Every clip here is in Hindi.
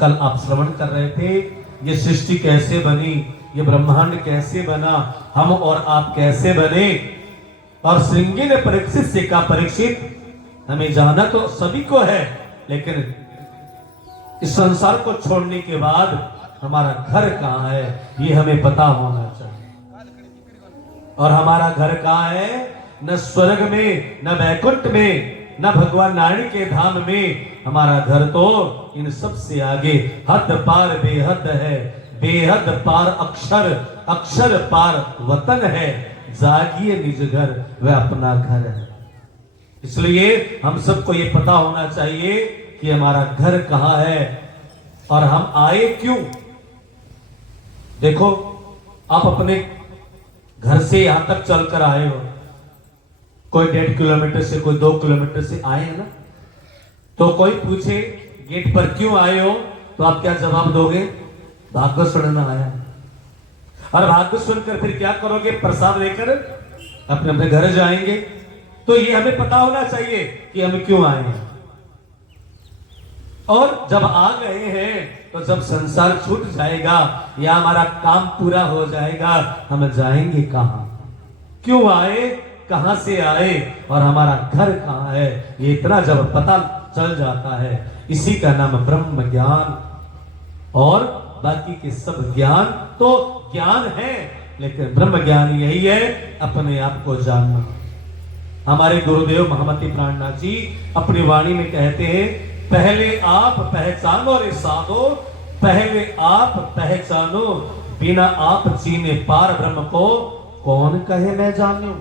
कल आप श्रवण कर रहे थे, ये सृष्टि कैसे बनी, ये ब्रह्मांड कैसे बना, हम और आप कैसे बने। और श्रृंगी ने परीक्षित से कहा, परीक्षित हमें जाना तो सभी को है, लेकिन इस संसार को छोड़ने के बाद हमारा घर कहाँ है ये हमें पता होना चाहिए। और हमारा घर कहाँ है? न स्वर्ग में, न वैकुंठ में, न भगवान नारायण के धाम में। हमारा घर तो इन सब से आगे हद पार बेहद है, बेहद पार अक्षर, अक्षर पार वतन है। जागिए निज घर, वह अपना घर है। इसलिए हम सबको ये पता होना चाहिए कि हमारा घर कहाँ है और हम आए क्यों। देखो, आप अपने घर से यहां तक चलकर आए हो, कोई 1.5 किलोमीटर से, कोई 2 किलोमीटर से आए हैं ना। तो कोई पूछे गेट पर क्यों आए हो, तो आप क्या जवाब दोगे? भागवत सुनना आया। और भागवत सुनकर फिर क्या करोगे? प्रसाद लेकर अपने अपने घर जाएंगे। तो ये हमें पता होना चाहिए कि हम क्यों आए हैं। और जब आ गए हैं तो जब संसार छूट जाएगा या हमारा काम पूरा हो जाएगा, हम जाएंगे कहां? क्यों आए, कहां से आए और हमारा घर कहां है, ये इतना जब पता चल जाता है, इसी का नाम ब्रह्म ज्ञान। और बाकी के सब ज्ञान तो ज्ञान है, लेकिन ब्रह्म ज्ञान यही है अपने आप को जानना। हमारे गुरुदेव महामती प्राणनाथ जी अपनी वाणी में कहते हैं, पहले आप पहचानो रे साधो, पहले आप पहचानो, बिना आप चीने पार ब्रह्म को कौन कहे मैं जानूं।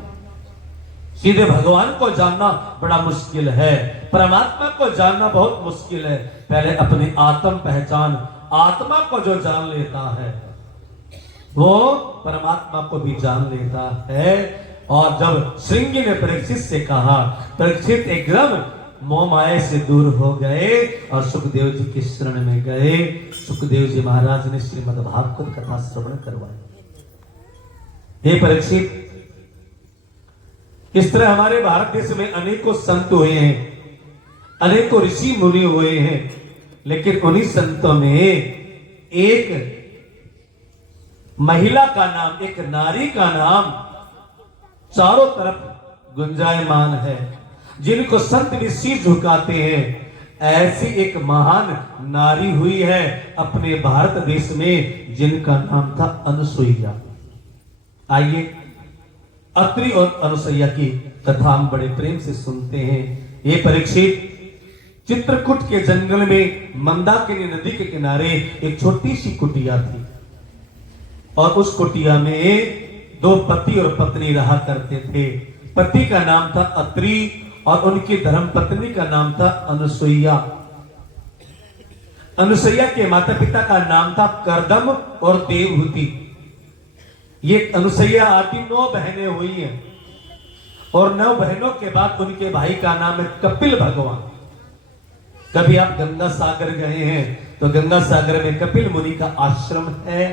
सीधे भगवान को जानना बड़ा मुश्किल है, परमात्मा को जानना बहुत मुश्किल है। पहले अपनी आत्म पहचान, आत्मा को जो जान लेता है वो परमात्मा को भी जान लेता है। और जब श्रृंगी ने परीक्षित से कहा, परीक्षित एकदम मोह माया से दूर हो गए और सुखदेव जी के शरण में गए। सुखदेव जी महाराज ने श्रीमद् भागवत कथा श्रवण करवाई। हे परीक्षित, इस तरह हमारे भारत देश में अनेकों संत हुए हैं, अनेकों ऋषि मुनि हुए हैं, लेकिन उन्हीं संतों में एक महिला का नाम, एक नारी का नाम चारों तरफ गुंजायमान है, जिनको संत भी शीश झुकाते हैं। ऐसी एक महान नारी हुई है अपने भारत देश में, जिनका नाम था अनुसुईया। आइए अत्रि और अनुसुईया की कथा हम बड़े प्रेम से सुनते हैं। ये परीक्षित, चित्रकूट के जंगल में मंदाकिनी नदी के किनारे एक छोटी सी कुटिया थी, और उस कुटिया में 2 पति और पत्नी रहा करते थे। पति का नाम था अत्रि और उनकी धर्म पत्नी का नाम था अनुसुईया। अनुसुईया के माता पिता का नाम था करदम और देवहूति। ये अनुसुईया आदि 9 बहनें हुई हैं, और 9 बहनों के बाद उनके भाई का नाम है कपिल भगवान। कभी आप गंगा सागर गए हैं तो गंगा सागर में कपिल मुनि का आश्रम है,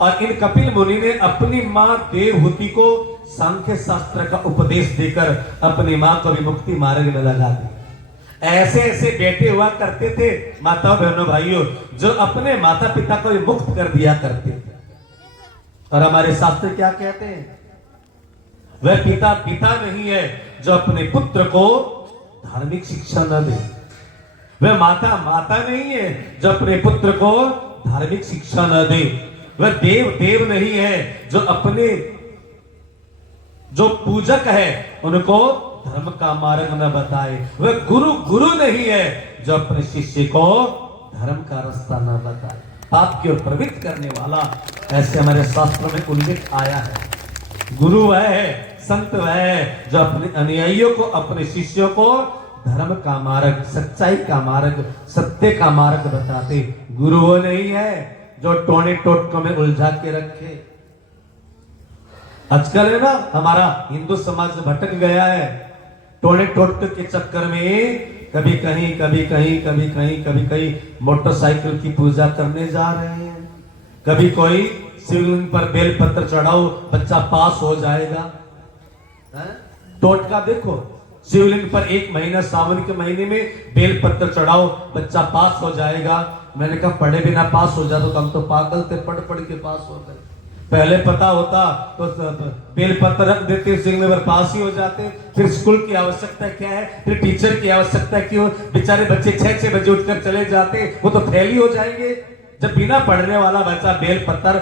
और इन कपिल मुनि ने अपनी मां देवहूति को सांख्य शास्त्र का उपदेश देकर अपनी मां को भी मुक्ति मार्ग में लगा दिया। ऐसे ऐसे बेटे हुआ करते थे माताओं बहनों भाइयों, जो अपने माता पिता को भी मुक्त कर दिया करते थे। और हमारे शास्त्र क्या कहते हैं? वह पिता पिता नहीं है जो अपने पुत्र को धार्मिक शिक्षा न दे, वह माता माता नहीं है जो अपने पुत्र को धार्मिक शिक्षा न दे, वह देव देव नहीं है जो अपने जो पूजक है उनको धर्म का मार्ग न बताए, वह गुरु गुरु नहीं है जो अपने शिष्य को धर्म का रास्ता न बताए, पाप की ओर प्रवृत्त करने वाला। ऐसे हमारे शास्त्रों में उल्लेख आया है। गुरु वह है, संत वह है जो अपने अनुयायियों को, अपने शिष्यों को धर्म का मार्ग, सच्चाई का मार्ग, सत्य का मार्ग बताते। गुरु वो नहीं है जो टोने टोटकों में उलझा के रखे। आजकल है ना, हमारा हिंदू समाज भटक गया है टोने टोटके के चक्कर में। कभी कहीं कभी कहीं कभी कहीं कभी कहीं मोटरसाइकिल की पूजा करने जा रहे हैं, कभी कोई शिवलिंग पर बेलपत्र चढ़ाओ बच्चा पास हो जाएगा। टोटका देखो, शिवलिंग पर 1 महीना सावन के महीने में बेलपत्र चढ़ाओ बच्चा पास हो जाएगा। मैंने कहा पढ़े बिना पास हो जाते तो हम तो पागल थे, पढ़ पढ़ के पास हो गए। पहले पता होता तो बेल पत्र रख देते, सिग्नेचर पर पास ही हो जाते। फिर स्कूल की आवश्यकता क्या है, फिर टीचर की आवश्यकता क्यों? बेचारे बच्चे 6-6 बजे उठकर चले जाते, वो तो फेल ही हो जाएंगे। जब बिना पढ़ने वाला बच्चा बेल पत्थर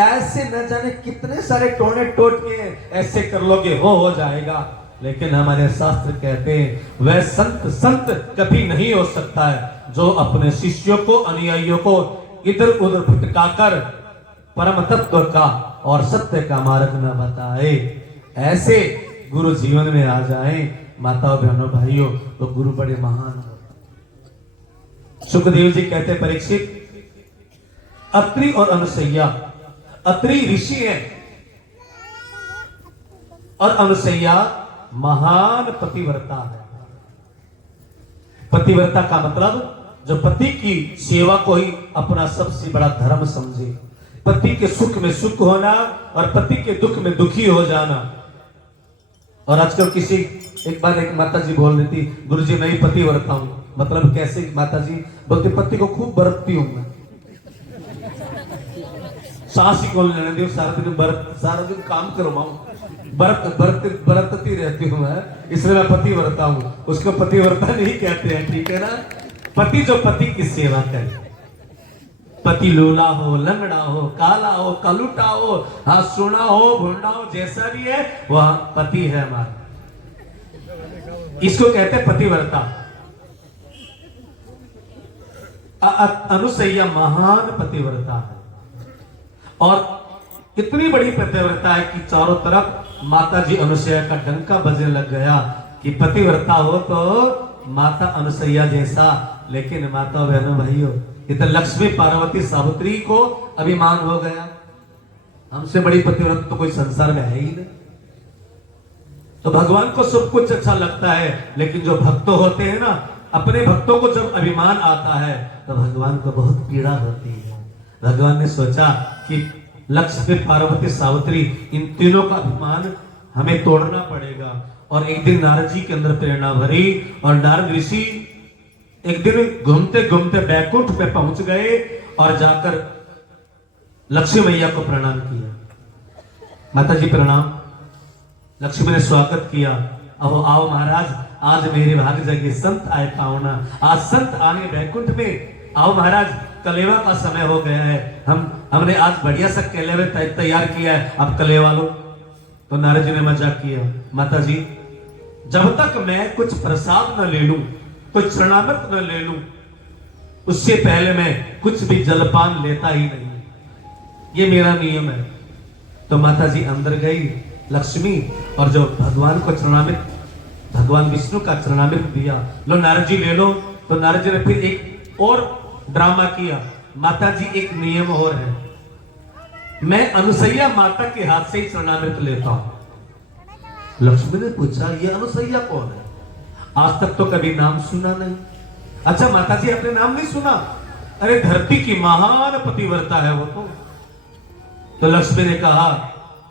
ऐसे न जाने कितने सारे टोने टोट के ऐसे कर लोगे हो जाएगा। लेकिन हमारे शास्त्र कहते हैं वह संत कभी नहीं हो सकता है जो अपने शिष्यों को, अनुयायियों को इधर उधर भटकाकर परम तत्व का और सत्य का मार्ग न बताए। ऐसे गुरु जीवन में आ जाए माताओं बहनों भाइयों तो गुरु बड़े महान हो। सुखदेव जी कहते परीक्षित, अत्रि और अनुसैया, अत्रि ऋषि है और अनुसैया महान पतिव्रता है। पतिव्रता का मतलब जो पति की सेवा को ही अपना सबसे बड़ा धर्म समझे, पति के सुख में सुख होना और पति के दुख में दुखी हो जाना। और आजकल एक बार एक माता जी बोल रही थी, गुरुजी मैं ही पतिव्रता हूं। मतलब कैसे? माता जी बोलते पति को खूब बरतती हूं मैं, सास ही कौन लेने दे, सारा दिन काम करवाऊं, बरतती रहती हूं मैं, इसलिए मैं पतिव्रता हूं। उसको पतिव्रता नहीं कहते हैं, ठीक है ना? पति जो पति की सेवा करे, पति लूला हो, लंगड़ा हो, काला हो, कलूटा हो, हाँ सोना हो, भुंडा हो, जैसा भी है वह पति है हमारा। इसको कहते हैं पतिव्रता। अनुसैया महान पतिव्रता है और इतनी बड़ी पतिव्रता है कि चारों तरफ माता जी अनुसैया का डंका बजने लग गया कि पतिव्रता हो तो माता अनुसैया जैसा। लेकिन माता बहनों भाइयों, इधर लक्ष्मी पार्वती सावित्री को अभिमान हो गया, हमसे बड़ी पतिव्रता तो कोई संसार में है ही नहीं। तो भगवान को सब कुछ अच्छा लगता है, लेकिन जो भक्त होते हैं ना, अपने भक्तों को जब अभिमान आता है तो भगवान को बहुत पीड़ा होती है। भगवान ने सोचा कि लक्ष्मी पार्वती सावित्री इन तीनों का अभिमान हमें तोड़ना पड़ेगा। और एक दिन नारद जी के अंदर प्रेरणा भरी और नारद ऋषि एक दिन घूमते घूमते बैकुंठ पे पहुंच गए और जाकर लक्ष्मी मैया को प्रणाम किया। माता जी प्रणाम। लक्ष्मी ने स्वागत किया, अब आओ महाराज, आज मेरे भाग जगे संत आए पावना, आज संत आने बैकुंठ में, आओ महाराज कलेवा का समय हो गया है, हमने आज बढ़िया सा कलेवा तैयार किया है, अब कलेवा लो। तो नारद जी ने मजाक किया, माता जी जब तक मैं कुछ प्रसाद न ले लूं, कुछ चरणामृत न ले लूं, उससे पहले मैं कुछ भी जलपान लेता ही नहीं, ये मेरा नियम है। तो माता जी अंदर गई लक्ष्मी और जो भगवान को चरणामृत, भगवान विष्णु का चरणामृत दिया, लो नारद जी ले लो। तो नारद जी ने फिर एक और ड्रामा किया, माता जी एक नियम और है, मैं अनुसैया माता के हाथ से ही चरणामृत लेता हूं। लक्ष्मी ने पूछा ये अनुसैया कौन है? आज तक तो कभी नाम सुना नहीं। अच्छा माता जी अपने नाम नहीं सुना? अरे धरती की महान पतिव्रता है वो तो लक्ष्मी ने कहा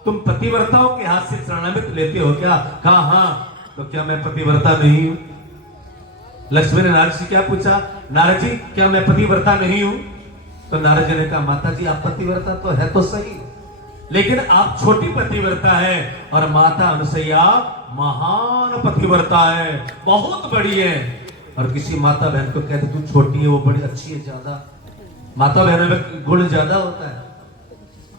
तुम पतिव्रताओं के हाथ से चरणामृत लेते हो क्या? कहा हाँ। तो क्या मैं पतिव्रता नहीं हूं? लक्ष्मी ने नारद जी क्या पूछा, नारद जी क्या मैं पतिव्रता नहीं हूं? तो नारद जी ने कहा माता जी आप पतिव्रता तो है तो सही, लेकिन आप छोटी पतिव्रता है और माता अनुसैया महान पतिव्रता है, बहुत बड़ी है। और किसी माता बहन को कहते तू छोटी है वो बड़ी अच्छी है, ज्यादा माता बहनों में गुण ज्यादा होता है,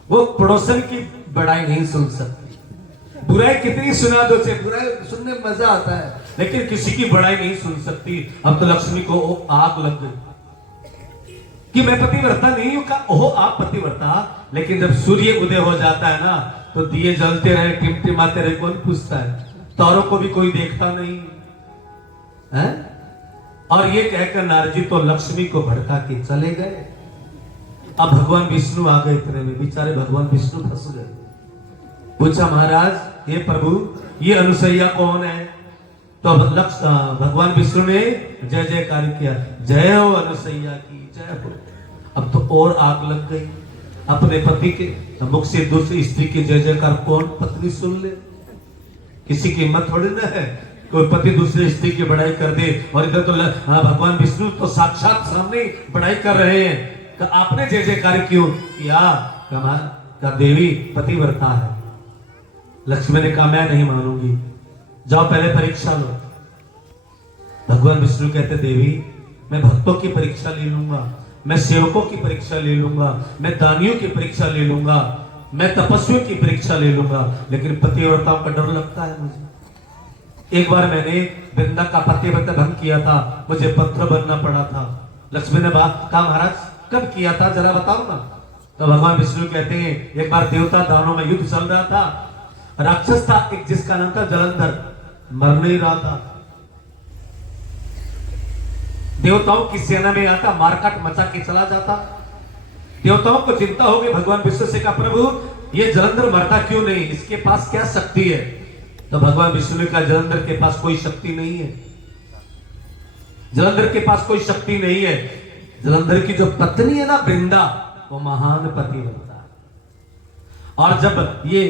वो पड़ोसन की बड़ाई नहीं सुन सकती। बुराई कितनी सुना दो, बुराई सुनने में मजा आता है, लेकिन किसी की बड़ाई नहीं सुन सकती। अब तो लक्ष्मी को आग लग गई कि मैं पतिव्रता नहीं हूं। का ओहो आप पतिव्रता, लेकिन जब सूर्य उदय हो जाता है ना तो दिए जलते रहे, टिमटिमाते रहे, कौन पूछता है? तारों को भी कोई देखता नहीं है। और ये कहकर नारद जी तो लक्ष्मी को भड़का के चले गए। अब भगवान विष्णु आ गए, इतने में बेचारे भगवान विष्णु फंस गए। पूछा महाराज ये प्रभु ये अनुसैया कौन है? तो भगवान विष्णु ने जय जयकार किया, जय हो अनुसैया की जय हो। अब तो और आग लग गई, अपने पति के मुख से दूसरी स्त्री की जय जयकार कौन पत्नी सुन ले? किसी की हिम्मत थोड़ी ना है कोई पति दूसरे स्त्री की बड़ाई कर दे, और इधर तो भगवान विष्णु तो साक्षात सामने बड़ाई कर रहे हैं। तो आपने जय जयकार क्यों किया? का देवी पतिव्रता है। लक्ष्मी ने कहा मैं नहीं मानूंगी, जाओ पहले परीक्षा लो। भगवान विष्णु कहते देवी मैं भक्तों की परीक्षा ले लूंगा, मैं सेवकों की परीक्षा ले लूंगा, मैं दानियों की परीक्षा ले लूंगा, मैं तपस्वियों की परीक्षा ले लूंगा, लेकिन पतिव्रताओं का डर लगता है मुझे। एक बार मैंने वृंदा का पतिव्रता भंग किया था, मुझे पत्थर बनना पड़ा था। लक्ष्मी ने कहा महाराज कब किया था जरा बताओ ना। तो भगवान विष्णु कहते हैं एक बार देवता दानों में युद्ध चल रहा था, राक्षस था एक जिसका नाम था जलंधर, मर नहीं रहा था। देवताओं की सेना में आता, मारकाट मचा के चला जाता। देवताओं को चिंता हो गई, भगवान विष्णु से कहा प्रभु ये जलंधर मरता क्यों नहीं, इसके पास क्या शक्ति है? तो भगवान विष्णु ने कहा जलंधर के पास कोई शक्ति नहीं है, जलंधर के पास कोई शक्ति नहीं है। जलंधर की जो पत्नी है ना वृंदा, वो महान पतिव्रता है। और जब ये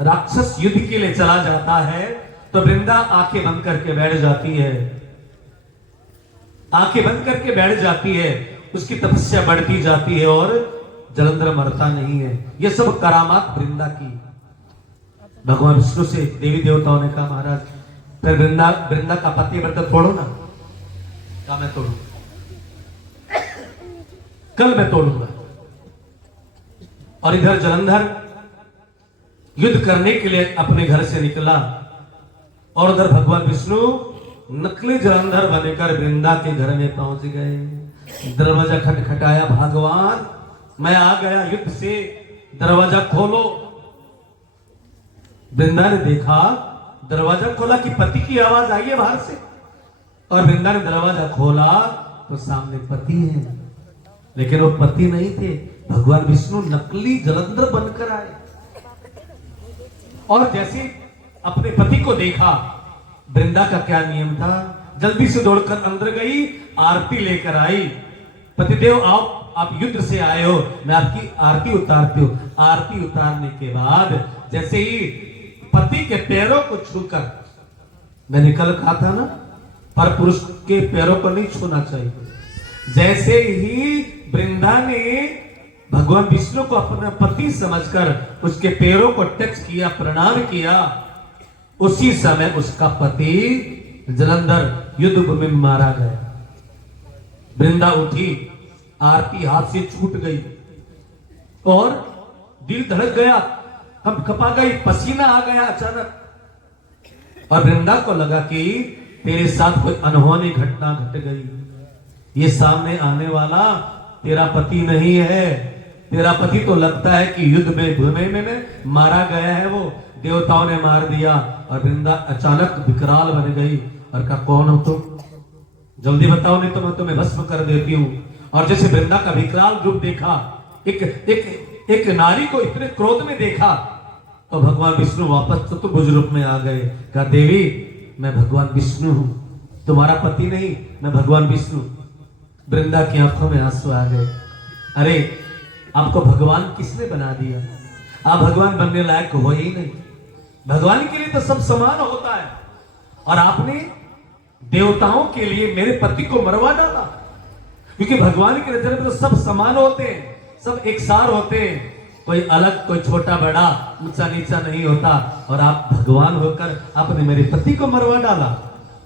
राक्षस युद्ध के लिए चला जाता है तो वृंदा आंखें बंद करके बैठ जाती है, आंखें बंद करके बैठ जाती है, उसकी तपस्या बढ़ती जाती है और जलंधर मरता नहीं है। ये सब करामात वृंदा की। भगवान विष्णु से देवी देवताओं ने कहा महाराज फिर वृंदा का पतिव्रता तोड़ो ना। कहा मैं तोड़ू, कल मैं तोड़ूंगा। और इधर जलंधर युद्ध करने के लिए अपने घर से निकला, और उधर भगवान विष्णु नकली जलंधर बनकर वृंदा के घर में पहुंच गए। दरवाजा खटखटाया, भगवान मैं आ गया युद्ध से, दरवाजा खोलो। वृंदा ने देखा, दरवाजा खोला कि पति की आवाज आई है बाहर से, और वृंदा ने दरवाजा खोला तो सामने पति है, लेकिन वो पति नहीं थे, भगवान विष्णु नकली जलंधर बनकर आए। और जैसे अपने पति को देखा, वृंदा का क्या नियम था, जल्दी से दौड़कर अंदर गई, आरती लेकर आई। पतिदेव आओ, आप युद्ध से आए हो, मैं आपकी आरती उतारती हूँ। आरती उतारने के बाद जैसे ही पति के पैरों को छूकर, मैंने कल कहा था ना पर पुरुष के पैरों को नहीं छूना चाहिए, जैसे ही वृंदा ने भगवान विष्णु को अपना पति समझकर उसके पैरों को टच किया, प्रणाम किया, उसी समय उसका पति जलंधर युद्ध भूमि में मारा गया। वृंदा उठी, आरती हाथ से छूट गई और दिल धड़क गया, कंपकपा गई, पसीना आ गया अचानक। और वृंदा को लगा कि तेरे साथ कोई अनहोनी घटना घट गई, ये सामने आने वाला तेरा पति नहीं है, तेरा पति तो लगता है कि युद्ध में भूमि में मारा गया है, वो देवताओं ने मार दिया। और वृंदा अचानक विकराल बन गई और कहा कौन हो तुम, जल्दी बताओ नहीं तो मैं तुम्हें भस्म कर देती हूँ। और जैसे वृंदा का विकराल रूप देखा, एक नारी को इतने क्रोध में देखा, तो भगवान विष्णु वापस चतुर्भुज रूप में आ गए। कहा देवी मैं भगवान विष्णु हूं, तुम्हारा पति नहीं, मैं भगवान विष्णु। वृंदा की आंखों में आंसू आ गए। अरे आपको भगवान किसने बना दिया, आप भगवान बनने लायक हो ही नहीं, भगवान के लिए तो सब समान होता है, और आपने देवताओं के लिए मेरे पति को मरवा डाला। क्योंकि भगवान की नजर में तो सब समान होते हैं, सब एक सार होते हैं, कोई अलग कोई छोटा बड़ा ऊंचा नीचा नहीं होता। और आप भगवान होकर आपने मेरे पति को मरवा डाला,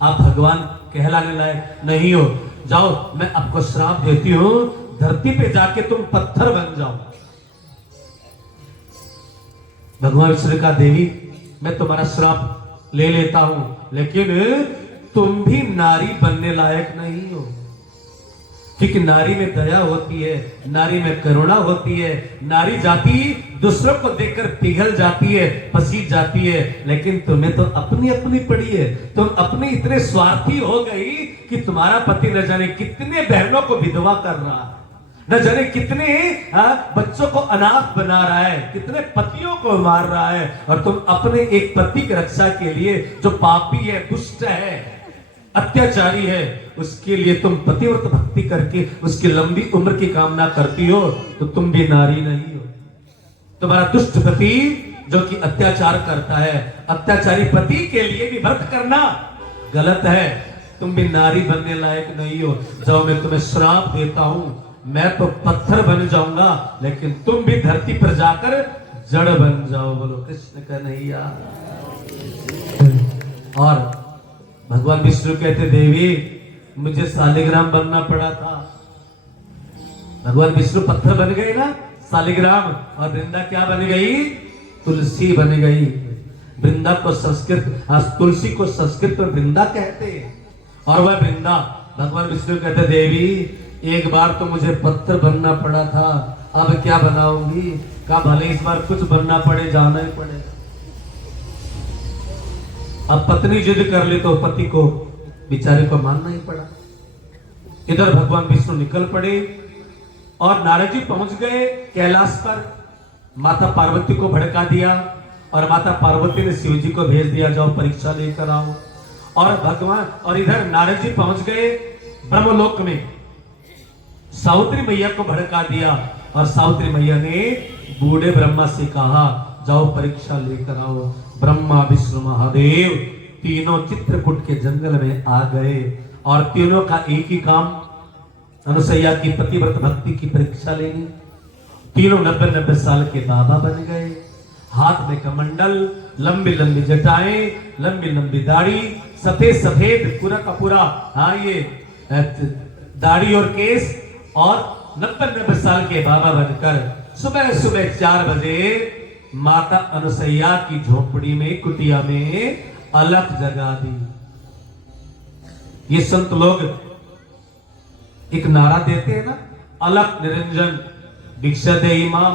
आप भगवान कहलाने लायक नहीं हो। जाओ मैं आपको श्राप देती हूं, धरती पे जाके तुम पत्थर बन जाओ। भगवान विष्णु का देवी मैं तुम्हारा श्राप ले लेता हूं, लेकिन तुम भी नारी बनने लायक नहीं हो। क्योंकि नारी में दया होती है, नारी में करुणा होती है, नारी जाति दूसरों को देखकर पिघल जाती है, पसीज जाती है, लेकिन तुम्हें तो अपनी अपनी पड़ी है। तुम अपनी इतने स्वार्थी हो गई कि तुम्हारा पति न जाने कितने बहनों को विधवा कर रहा है, न जाने कितने बच्चों को अनाथ बना रहा है, कितने पतियों को मार रहा है, और तुम अपने एक पति की रक्षा के लिए जो पापी है, दुष्ट है, अत्याचारी है, उसके लिए तुम पतिव्रत भक्ति करके उसकी लंबी उम्र की कामना करती हो, तो तुम भी नारी नहीं हो। तुम्हारा दुष्ट पति जो कि अत्याचार करता है, अत्याचारी पति के लिए भी व्रत करना गलत है। तुम भी नारी बनने लायक नहीं हो, जाओ मैं तुम्हें श्राप देता हूं, मैं तो पत्थर बन जाऊंगा लेकिन तुम भी धरती पर जाकर जड़ बन जाओ। बोलो कृष्ण कन्हैया। और भगवान विष्णु कहते देवी मुझे शालिग्राम बनना पड़ा था। भगवान विष्णु पत्थर बन गए ना शालिग्राम, और वृंदा क्या बन गई? तुलसी बन गई। वृंदा को संस्कृत, तुलसी को संस्कृत में वृंदा कहते हैं, और वह वृंदा भगवान विष्णु कहते देवी एक बार तो मुझे पत्थर बनना पड़ा था, अब क्या बनाऊंगी? कहा भले इस बार कुछ बनना पड़े, जाना ही पड़े। अब पत्नी जिद कर ली तो पति को बेचारे को मानना ही पड़ा। इधर भगवान विष्णु निकल पड़े और नारद जी पहुंच गए कैलाश पर। माता पार्वती को भड़का दिया और माता पार्वती ने शिव जी को भेज दिया, जाओ परीक्षा लेकर आओ। और भगवान और इधर नारद जी पहुंच गए ब्रह्मलोक में। सावित्री मैया को भड़का दिया और सावित्री मैया ने बूढ़े ब्रह्मा से कहा जाओ परीक्षा लेकर आओ। ब्रह्मा विष्णु महादेव तीनों चित्रकूट के जंगल में आ गए और तीनों का एक ही काम, अनुसैया की पतिव्रत भक्ति की परीक्षा लेनी। तीनों 90-90 साल के बाबा बन गए, हाथ में कमंडल, लंबी लंबी जटाएं, लंबी लंबी दाढ़ी, सफेद सफेद पूरा का पूरा, हाँ ये दाढ़ी और केस, और 90-90 साल के बाबा बनकर सुबह सुबह 4 बजे माता अनुसैया की झोपड़ी में, कुटिया में अलख जगा दी। ये संत लोग एक नारा देते हैं ना, अलख निरंजन भिक्षा दे इमाम।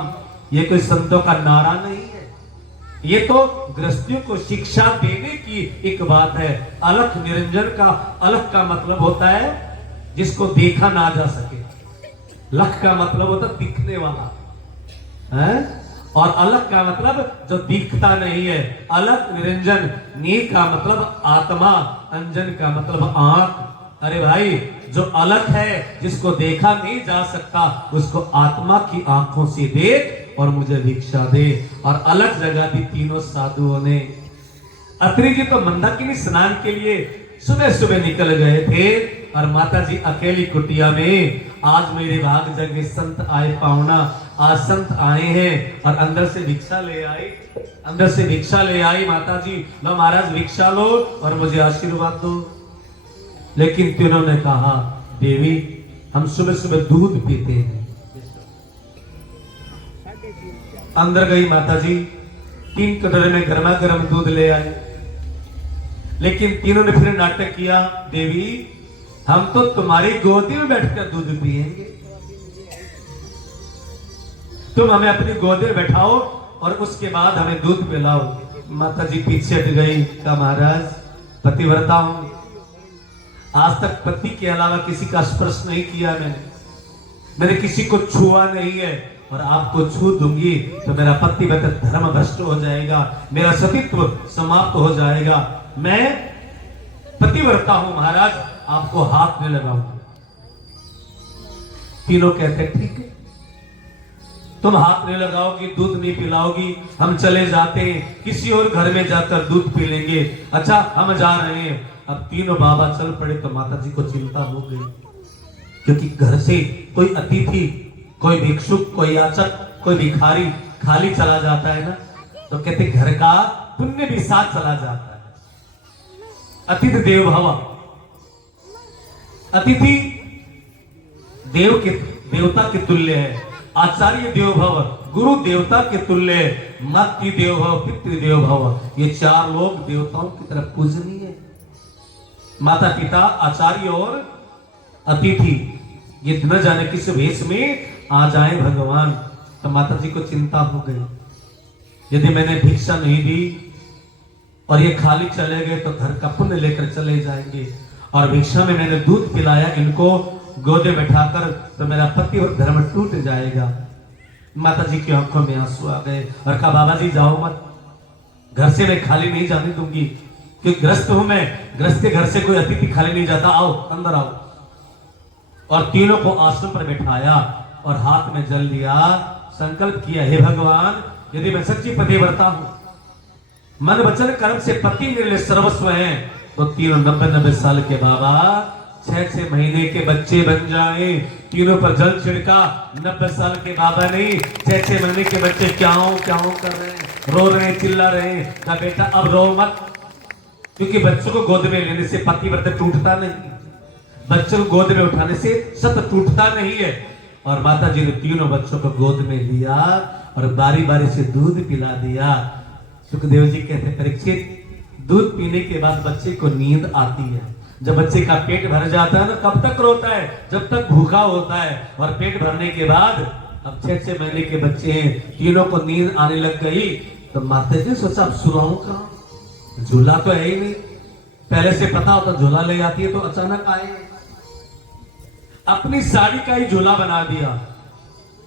ये कोई संतों का नारा नहीं है, ये तो गृहस्थियों को शिक्षा देने की एक बात है। अलख निरंजन का, अलख का मतलब होता है जिसको देखा ना जा सके, लख का मतलब होता दिखने वाला है, और अलग का मतलब जो दिखता नहीं है। अलग निरंजन, नी का मतलब आत्मा, अंजन का मतलब आंख। अरे भाई जो अलग है, जिसको देखा नहीं जा सकता, उसको आत्मा की आंखों से देख और मुझे भिक्षा दे। और अलग जगह दी तीनों साधुओं ने। अत्रि जी तो मंदाकिनी स्नान के लिए सुबह सुबह निकल गए थे और माता जी अकेली कुटिया में। आज मेरे भाग जगे संत आए पावना, आज संत आए हैं और अंदर से भिक्षा ले आई, अंदर से भिक्षा ले आई माता जी, लो महाराज भिक्षा लो और मुझे आशीर्वाद दो। लेकिन तीनों ने कहा देवी हम सुबह सुबह दूध पीते हैं। अंदर गई माता जी, 3 कटोरे में गर्मा गर्म दूध ले आए। लेकिन तीनों ने फिर नाटक किया, देवी हम तो तुम्हारी गोदी में बैठकर दूध पिएंगे, तुम हमें अपनी गोदी में बैठाओ और उसके बाद हमें दूध पिलाओ। माता जी पीछे हट गई, कहा महाराज पतिव्रता हूं, आज तक पति के अलावा किसी का स्पर्श नहीं किया मैंने किसी को छुआ नहीं है, और आपको छू दूंगी तो मेरा पतिव्रत धर्म भ्रष्ट हो जाएगा, मेरा सतीत्व समाप्त हो जाएगा। मैं पतिव्रता हूं महाराज, आपको हाथ नहीं लगाऊंगा। तीनों कहते ठीक है, तुम हाथ नहीं लगाओगी, दूध नहीं पिलाओगी, हम चले जाते हैं, किसी और घर में जाकर दूध पी लेंगे। अच्छा हम जा रहे हैं। अब तीनों बाबा चल पड़े तो माता जी को चिंता हो गई, क्योंकि घर से कोई अतिथि, कोई भिक्षुक, कोई याचक, कोई भिखारी खाली चला जाता है ना, तो कहते घर का पुण्य भी साथ चला जाता है। अतिथि देव भव, अतिथि देव के देवता के तुल्य है। आचार्य देव भव, गुरु देवता के तुल्य है। मातृ देव भव, पितृ देव भव, ये 4 लोग देवताओं की तरफ पूजनीय है। माता पिता, आचार्य और अतिथि, ये न जाने किस वेश में आ जाए भगवान। तो माता जी को चिंता हो गई, यदि मैंने भिक्षा नहीं दी और ये खाली चले गए तो घर का पुण्य लेकर चले जाएंगे, और भिक्षा में मैंने दूध पिलाया इनको गोदे बैठाकर तो मेरा पति और धर्म टूट जाएगा। माता जी की आंखों में आंसू आ गए और कहा बाबा जी जाओ मत, घर से मैं खाली नहीं जाने दूंगी, क्योंकि ग्रस्त हूं मैं, ग्रस्त के घर से कोई अतिथि खाली नहीं जाता, आओ अंदर आओ। और तीनों को आश्रम पर बैठाया और हाथ में जल लिया, संकल्प किया हे भगवान यदि मैं सच्ची पतिव्रता हूं, मन वचन कर्म से पति मेरे लिए सर्वस्व है, तो तीनों 90 साल के बाबा 6 महीने के बच्चे बन जाए, तीनों पर जल छिड़का। 90 साल के बाबा नहीं, 6 महीने के बच्चे क्या हो कर रहे हैं, रो रहे हैं, चिल्ला रहे हैं। कहा बेटा अब रो मत, क्योंकि बच्चों को गोद में लेने से पतिव्रता टूटता नहीं, बच्चों को गोद में उठाने से सत्य टूटता नहीं है। और माता जी ने तीनों बच्चों को गोद में लिया और बारी बारी से दूध पिला दिया। सुखदेव जी कहते परीक्षित, दूध पीने के बाद बच्चे को नींद आती है। जब बच्चे का पेट भर जाता है ना, कब तक रोता है, जब तक भूखा होता है। और पेट भरने के बाद अब 6 महीने के बच्चे हैं, तीनों को नींद आने लग गई। तो माता जी सोचा अब सुलाऊं कहां, झूला तो है ही नहीं। पहले से पता होता झूला ले आती है तो अचानक आए, अपनी साड़ी का ही झूला बना दिया।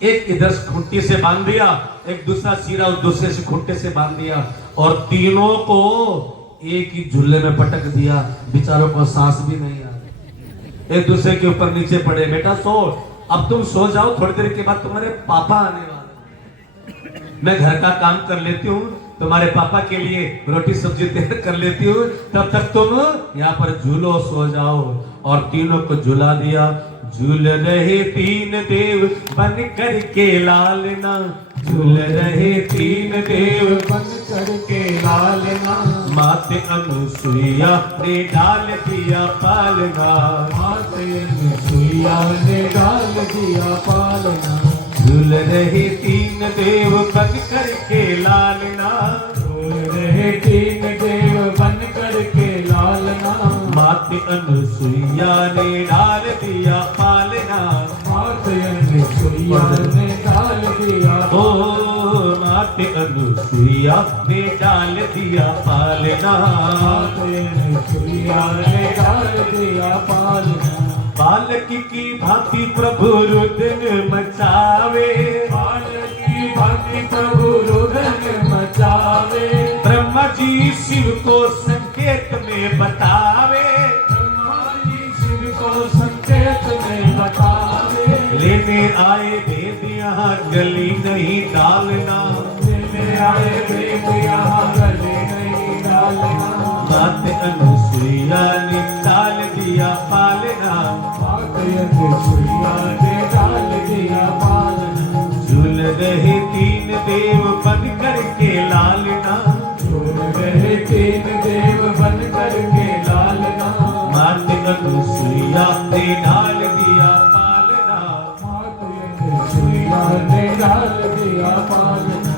एक इधर खूंटी से बांध दिया, एक दूसरा सिरा उस दूसरे से खूंटे से बांध दिया, और तीनों को एक ही झूले में पटक दिया। बेचारों को सांस भी नहीं आ रही, एक दूसरे के ऊपर नीचे पड़े। बेटा सो, अब तुम सो जाओ, थोड़ी देर के बाद तुम्हारे पापा आने वाले, मैं घर का काम कर लेती हूँ, तुम्हारे पापा के लिए रोटी सब्जी तैयार कर लेती हूँ, तब तक तुम यहाँ पर झूलो, सो जाओ। और तीनों को झूला दिया। झूल रहे 3 देव बन कर के लालना, झूल रहे 3 देव बन करके लालना, माते अनुसुईया ने डाल दिया पालना, माते अनुसुईया ने डाल दिया पालना। झूल रहे 3 देव बन कर के लालना, झूल रहे 3 देव बन करके लालना, माते अनुसुईया ने डाल दिया पालना, माते अनुसुईया ने डाल दिया ओ माते अनुसुईया ने डाल दिया पालना, माते अनुसुईया ने डाल दिया पालना। बालक की भांति प्रभु रुदन मचावे, बालक की भांति प्रभु रुदन मचावे, ब्रह्मा जी शिव को संकेत में बतावे, ब्रह्मा जी शिव को संकेत में बतावे। लेने आए वेद यहाँ गली नहीं डालना, लेने आए वेद यहाँ गले नहीं डालना, माते अनुसुईया ने डाल दिया पालना, माते अनुसुईया ने डाल दिया पालना। झूल रहे 3 देव बन करके लालना, झूल रहे 3 देव बन करके लालना, माते अनुसुईया ने डाल दिया पालना। माते अनुसुईया ने डाल दिया पालना।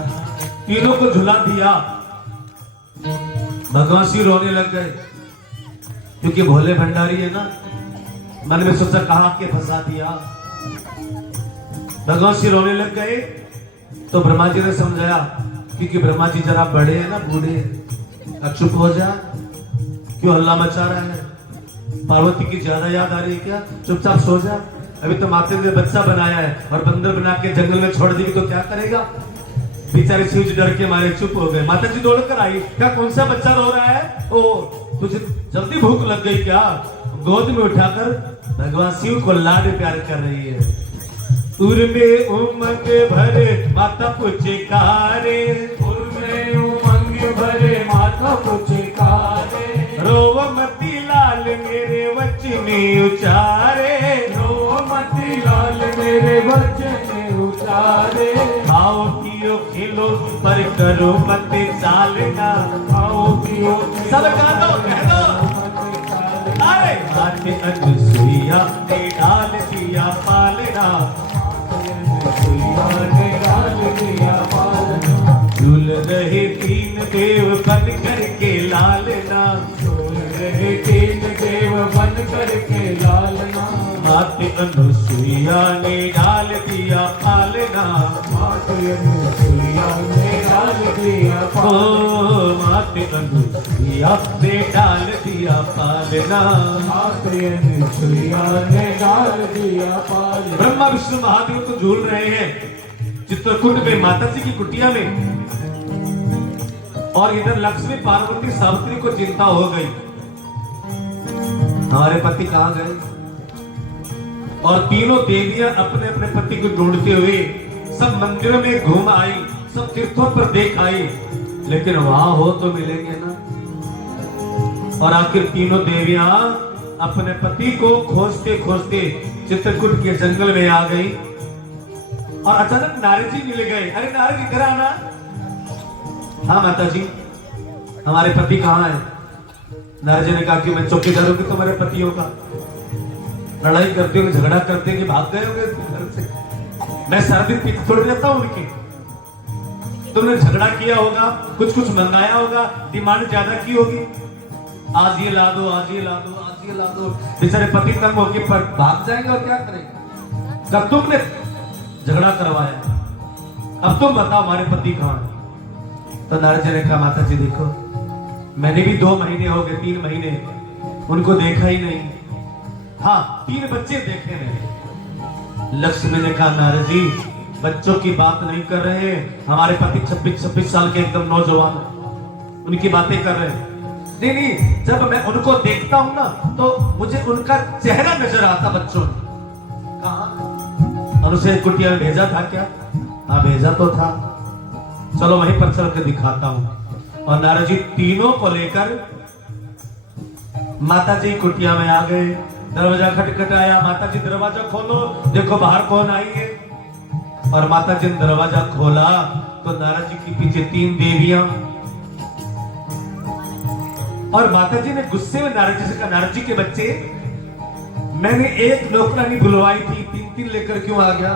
तीनों को झुला दिया। भगवान श्री रोने लग गए, क्योंकि भोले भंडारी है ना, मन में सोचा कहा के फंसा दिया। भगवान श्री रोने लग गए तो ब्रह्मा जी ने समझाया, क्योंकि ब्रह्मा जी जरा बड़े हैं ना, बूढ़े हैं, अब चुप हो जा, क्यों हल्ला मचा रहा है, पार्वती की ज्यादा याद आ रही है क्या, चुपचाप सो जा। अभी तो माते ने बच्चा बनाया है और बंदर बना के जंगल में छोड़ देगी तो क्या करेगा। बेचारे शिव जी डर के मारे चुप हो गए। माता जी दौड़ कर आई, क्या कौन सा बच्चा रो रहा है, ओ तुझे जल्दी भूख लग गई क्या। गोद में उठाकर भगवान शिव को लाड प्यार कर रही है। उर में उमंग भरे माता पुचकारे, उर में उमंग भरे माता पुचकारे, रोव मती लाल मेरे वचने उचारे, रो मती लाल मेरे वचन उचारे। खाओ पियो खिलो पर करो मत चालना, खाओ पियो सब गानो कह दो। अरे माते अनुसुईया ने डाल दिया पालना, अनुसुईया ने डाल दिया पालना, झूल रहे 3 देव बन करके लालना, झूल रहे 3 देव बन करके लालना, माते अनुसुईया ने डाल दिया पालना, माते अनुसुईया ने डाल दिया ओ पालना, माते अनुसुईया ने डाल दिया पालना। माते अनुसुईया ने डाल दिया पालना। ब्रह्मा विष्णु महादेव तो झूल रहे हैं चित्रकूट में माता जी की कुटिया में, और इधर लक्ष्मी पार्वती सावित्री को चिंता हो गई, हमारे पति कहां गए। और तीनों देवियां अपने अपने पति को ढूंढते हुए सब मंदिरों में घूम आई, सब तीर्थों पर देख आई, लेकिन वहां हो तो मिलेंगे ना। और आखिर तीनों देवियां अपने पति को खोजते खोजते चित्रकूट के जंगल में आ गई और अचानक नारद जी मिल गए। अरे नारद जी, इधर आना। हाँ माता जी, हमारे पति कहाँ है? नारद जी ने कहा कि मैं चौकीदार हूं कि तुम्हारे पतियों का लड़ाई करते हो, झगड़ा करते हैं कि भाग गए होंगे घर से। मैं सारा दिन पीछे छोड़ देता हूं उनकी। तुमने झगड़ा किया होगा, कुछ मंगाया होगा, डिमांड ज्यादा की होगी, आज ये ला दो, आज ये ला दो, आज ये ला दो। बेचारे पति तंग होकर पर भाग जाएंगे और क्या करेंगे? कब तुमने झगड़ा करवाया, अब तुम बताओ हमारे पति कहाँ है? तो नारद जी ने कहा माता जी देखो, मैंने भी 2 महीने हो गए, 3 महीने उनको देखा ही नहीं। हाँ, 3 बच्चे देखे मैंने। लक्ष्मी ने कहा नारद जी, बच्चों की बात नहीं कर रहे हैं, हमारे पति 26 साल के एकदम नौजवान है, उनकी बातें कर रहे हैं। नहीं, जब मैं उनको देखता हूं ना तो मुझे उनका चेहरा नजर आता बच्चों में। कहा अनुसे कुटिया में भेजा था क्या? हाँ भेजा तो था, चलो वहीं पर चल के दिखाता हूं। और नारद जी तीनों को लेकर माता जी कुटिया में आ गए। दरवाजा खटखटाया, माता जी दरवाजा खोलो, देखो बाहर कौन आई है। और माता जी ने दरवाजा खोला तो नारद जी के पीछे 3 देवियां। और माता जी ने गुस्से में नारद जी से कहा, नारद जी के बच्चे, मैंने एक नौकरानी बुलवाई थी, 3 लेकर क्यों आ गया?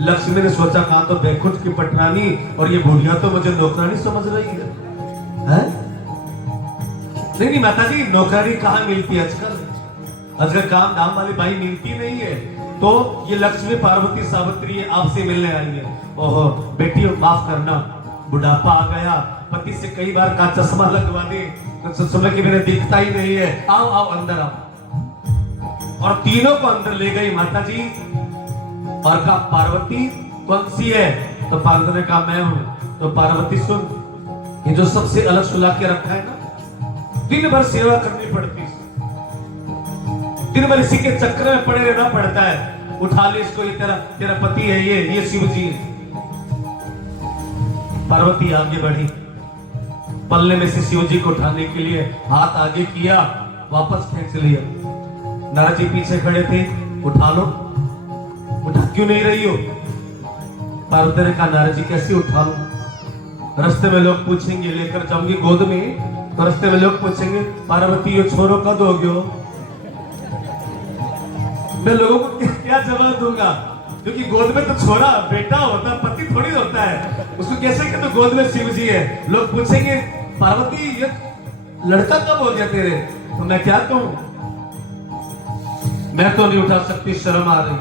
लक्ष्मी ने सोचा कहा तो बैकुंठ की पटरानी और ये बुढ़िया तो मुझे नौकरानी समझ रही है? नहीं माता जी, नौकरानी कहाँ मिलती है आजकल? आजकल काम धाम वाली भाई मिलती नहीं है। तो ये लक्ष्मी पार्वती सावित्री आपसे मिलने आई है। ओहो बेटी माफ करना, बुढ़ापा आ गया, पति से कई बार का चश्मा लगवा दे तो समय के मेरे दिखता ही नहीं है, आओ आओ अंदर आओ। और तीनों को अंदर ले गई माता जी और कहा पार्वती कौन सी है? तो पार्वती ने कहा मैं हूं। तो पार्वती सुन, ये जो सबसे अलग सुला के रखा है ना, दिन भर सेवा करनी पड़ती है, दिन भर इसी के चक्कर में पड़े रहना पड़ता है, उठा ले इसको, ये तेरा पति है, ये शिव जी है। पार्वती आगे बढ़ी, पल्ले में से शिव जी को उठाने के लिए हाथ आगे किया, वापस खींच लिया। नारद जी पीछे खड़े थे, उठा लो, उठा क्यों नहीं रही हो? पार्वती ने कहा नारद जी कैसे उठा लो? रास्ते में लोग पूछेंगे, लेकर जाऊंगी गोद में तो रास्ते में लोग पूछेंगे पार्वती ये छोरो कद हो गयो? मैं लोगों को क्या जवाब दूंगा? क्योंकि गोद में तो छोरा बेटा होता, पति थोड़ी होता है, उसको कैसे कि तो गोद में शिव जी है। लोग पूछेंगे पार्वती ये लड़का कब हो गया तेरे? तो मैं क्या कहूं? मैं तो नहीं उठा सकती, शर्म आ रही।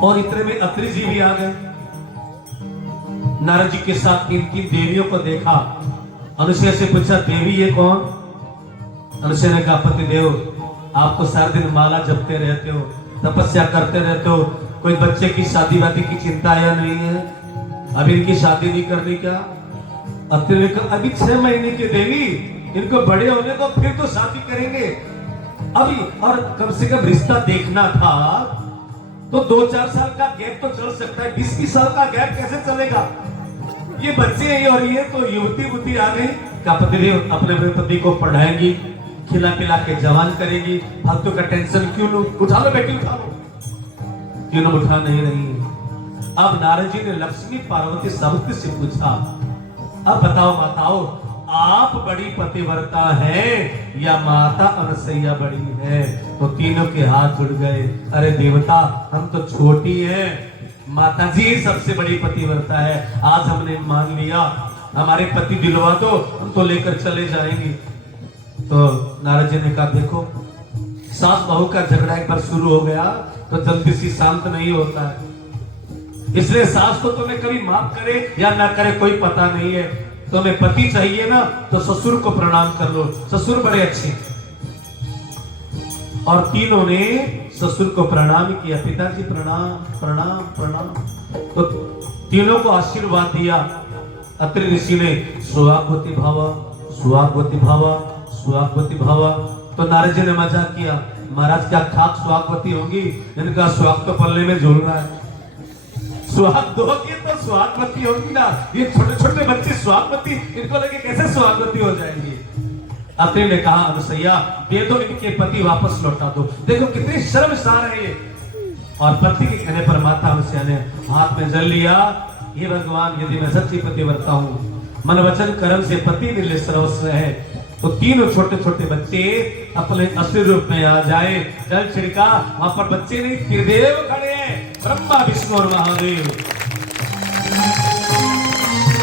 और इतने में अत्रि जी भी आ गए। नारद जी के साथ 3 देवियों को देखा। अनुसुईया से पूछा देवी ये कौन? अनुसुईया ने कहा पति देव, आप तो सारा दिन माला जपते रहते हो, तपस्या करते रहते हो, कोई बच्चे की शादी वादी की चिंता या नहीं है? अभी इनकी शादी नहीं करनी क्या? अत्रि अभी 6 महीने की देवी, इनको बड़े होने को फिर तो शादी करेंगे अभी, और कम से कम रिश्ता देखना था तो 2-4 साल का गैप तो चल सकता है, 20-20 साल का गैप कैसे चलेगा? ये बच्चे हैं और ये तो युवती बुद्धि आ गई। पतिदेव अपने पति को पढ़ाएंगी, खिला पिला के जवान करेगी, फालतू का टेंशन क्यों लो? उठा लो बेटी उठा लो। क्यों उठा नहीं रही है? अब नारद जी ने लक्ष्मी पार्वती सावित्री से पूछा, अब बताओ माताओं, आप बड़ी पतिव्रता है या माता अनुसुईया बड़ी है? तो तीनों के हाथ जुड़ गए। अरे देवता हम तो छोटी हैं, माता जी सबसे बड़ी पतिव्रता है, आज हमने मान लिया, हमारे पति दिलवा दो, हम तो लेकर चले जाएंगे। तो नारद जी ने कहा देखो, सास बहू का झगड़ा एक बार शुरू हो गया तो जल्दी से शांत नहीं होता है, इसलिए सास को तुम्हें कभी माफ करे या ना करे कोई पता नहीं है। तुम्हें पति चाहिए ना तो ससुर को प्रणाम कर लो, ससुर बड़े अच्छे। और तीनों ने ससुर को प्रणाम किया, पिताजी प्रणाम प्रणाम प्रणाम। तो तीनों को आशीर्वाद दिया। अत्रि ऋषि ने सुहागवती भावा सुहागवती भावा सुहागवती भावा। तो नारद जी ने मजाक किया, महाराज क्या खाक सुहागवती होंगी? इनका सुहाग तो पल्ले में झूल रहा है। सुहाग दोगे तो सुहागवती होगी ना। ये छोटे छोटे बच्चे सुहागवती, इनको लगे कैसे सुहागवती हो जाएंगी। अत्रि ने कहा अनुसैया दे दो इनके पति वापस लौटा दो। देखो कितनी शर्मसार है ये। और पति के कहने पर माता अनुसैया ने हाथ में जल लिया, हे भगवान यदि मैं सच्ची पतिव्रता हूँ, मन वचन कर्म से पति मिले सर्वस्व है, तो तीनों छोटे छोटे बच्चे अपने असली रूप में आ जाए। जल छिड़का, वहां पर बच्चे नहीं त्रिदेव खड़े हैं, ब्रह्मा विष्णु और महादेव।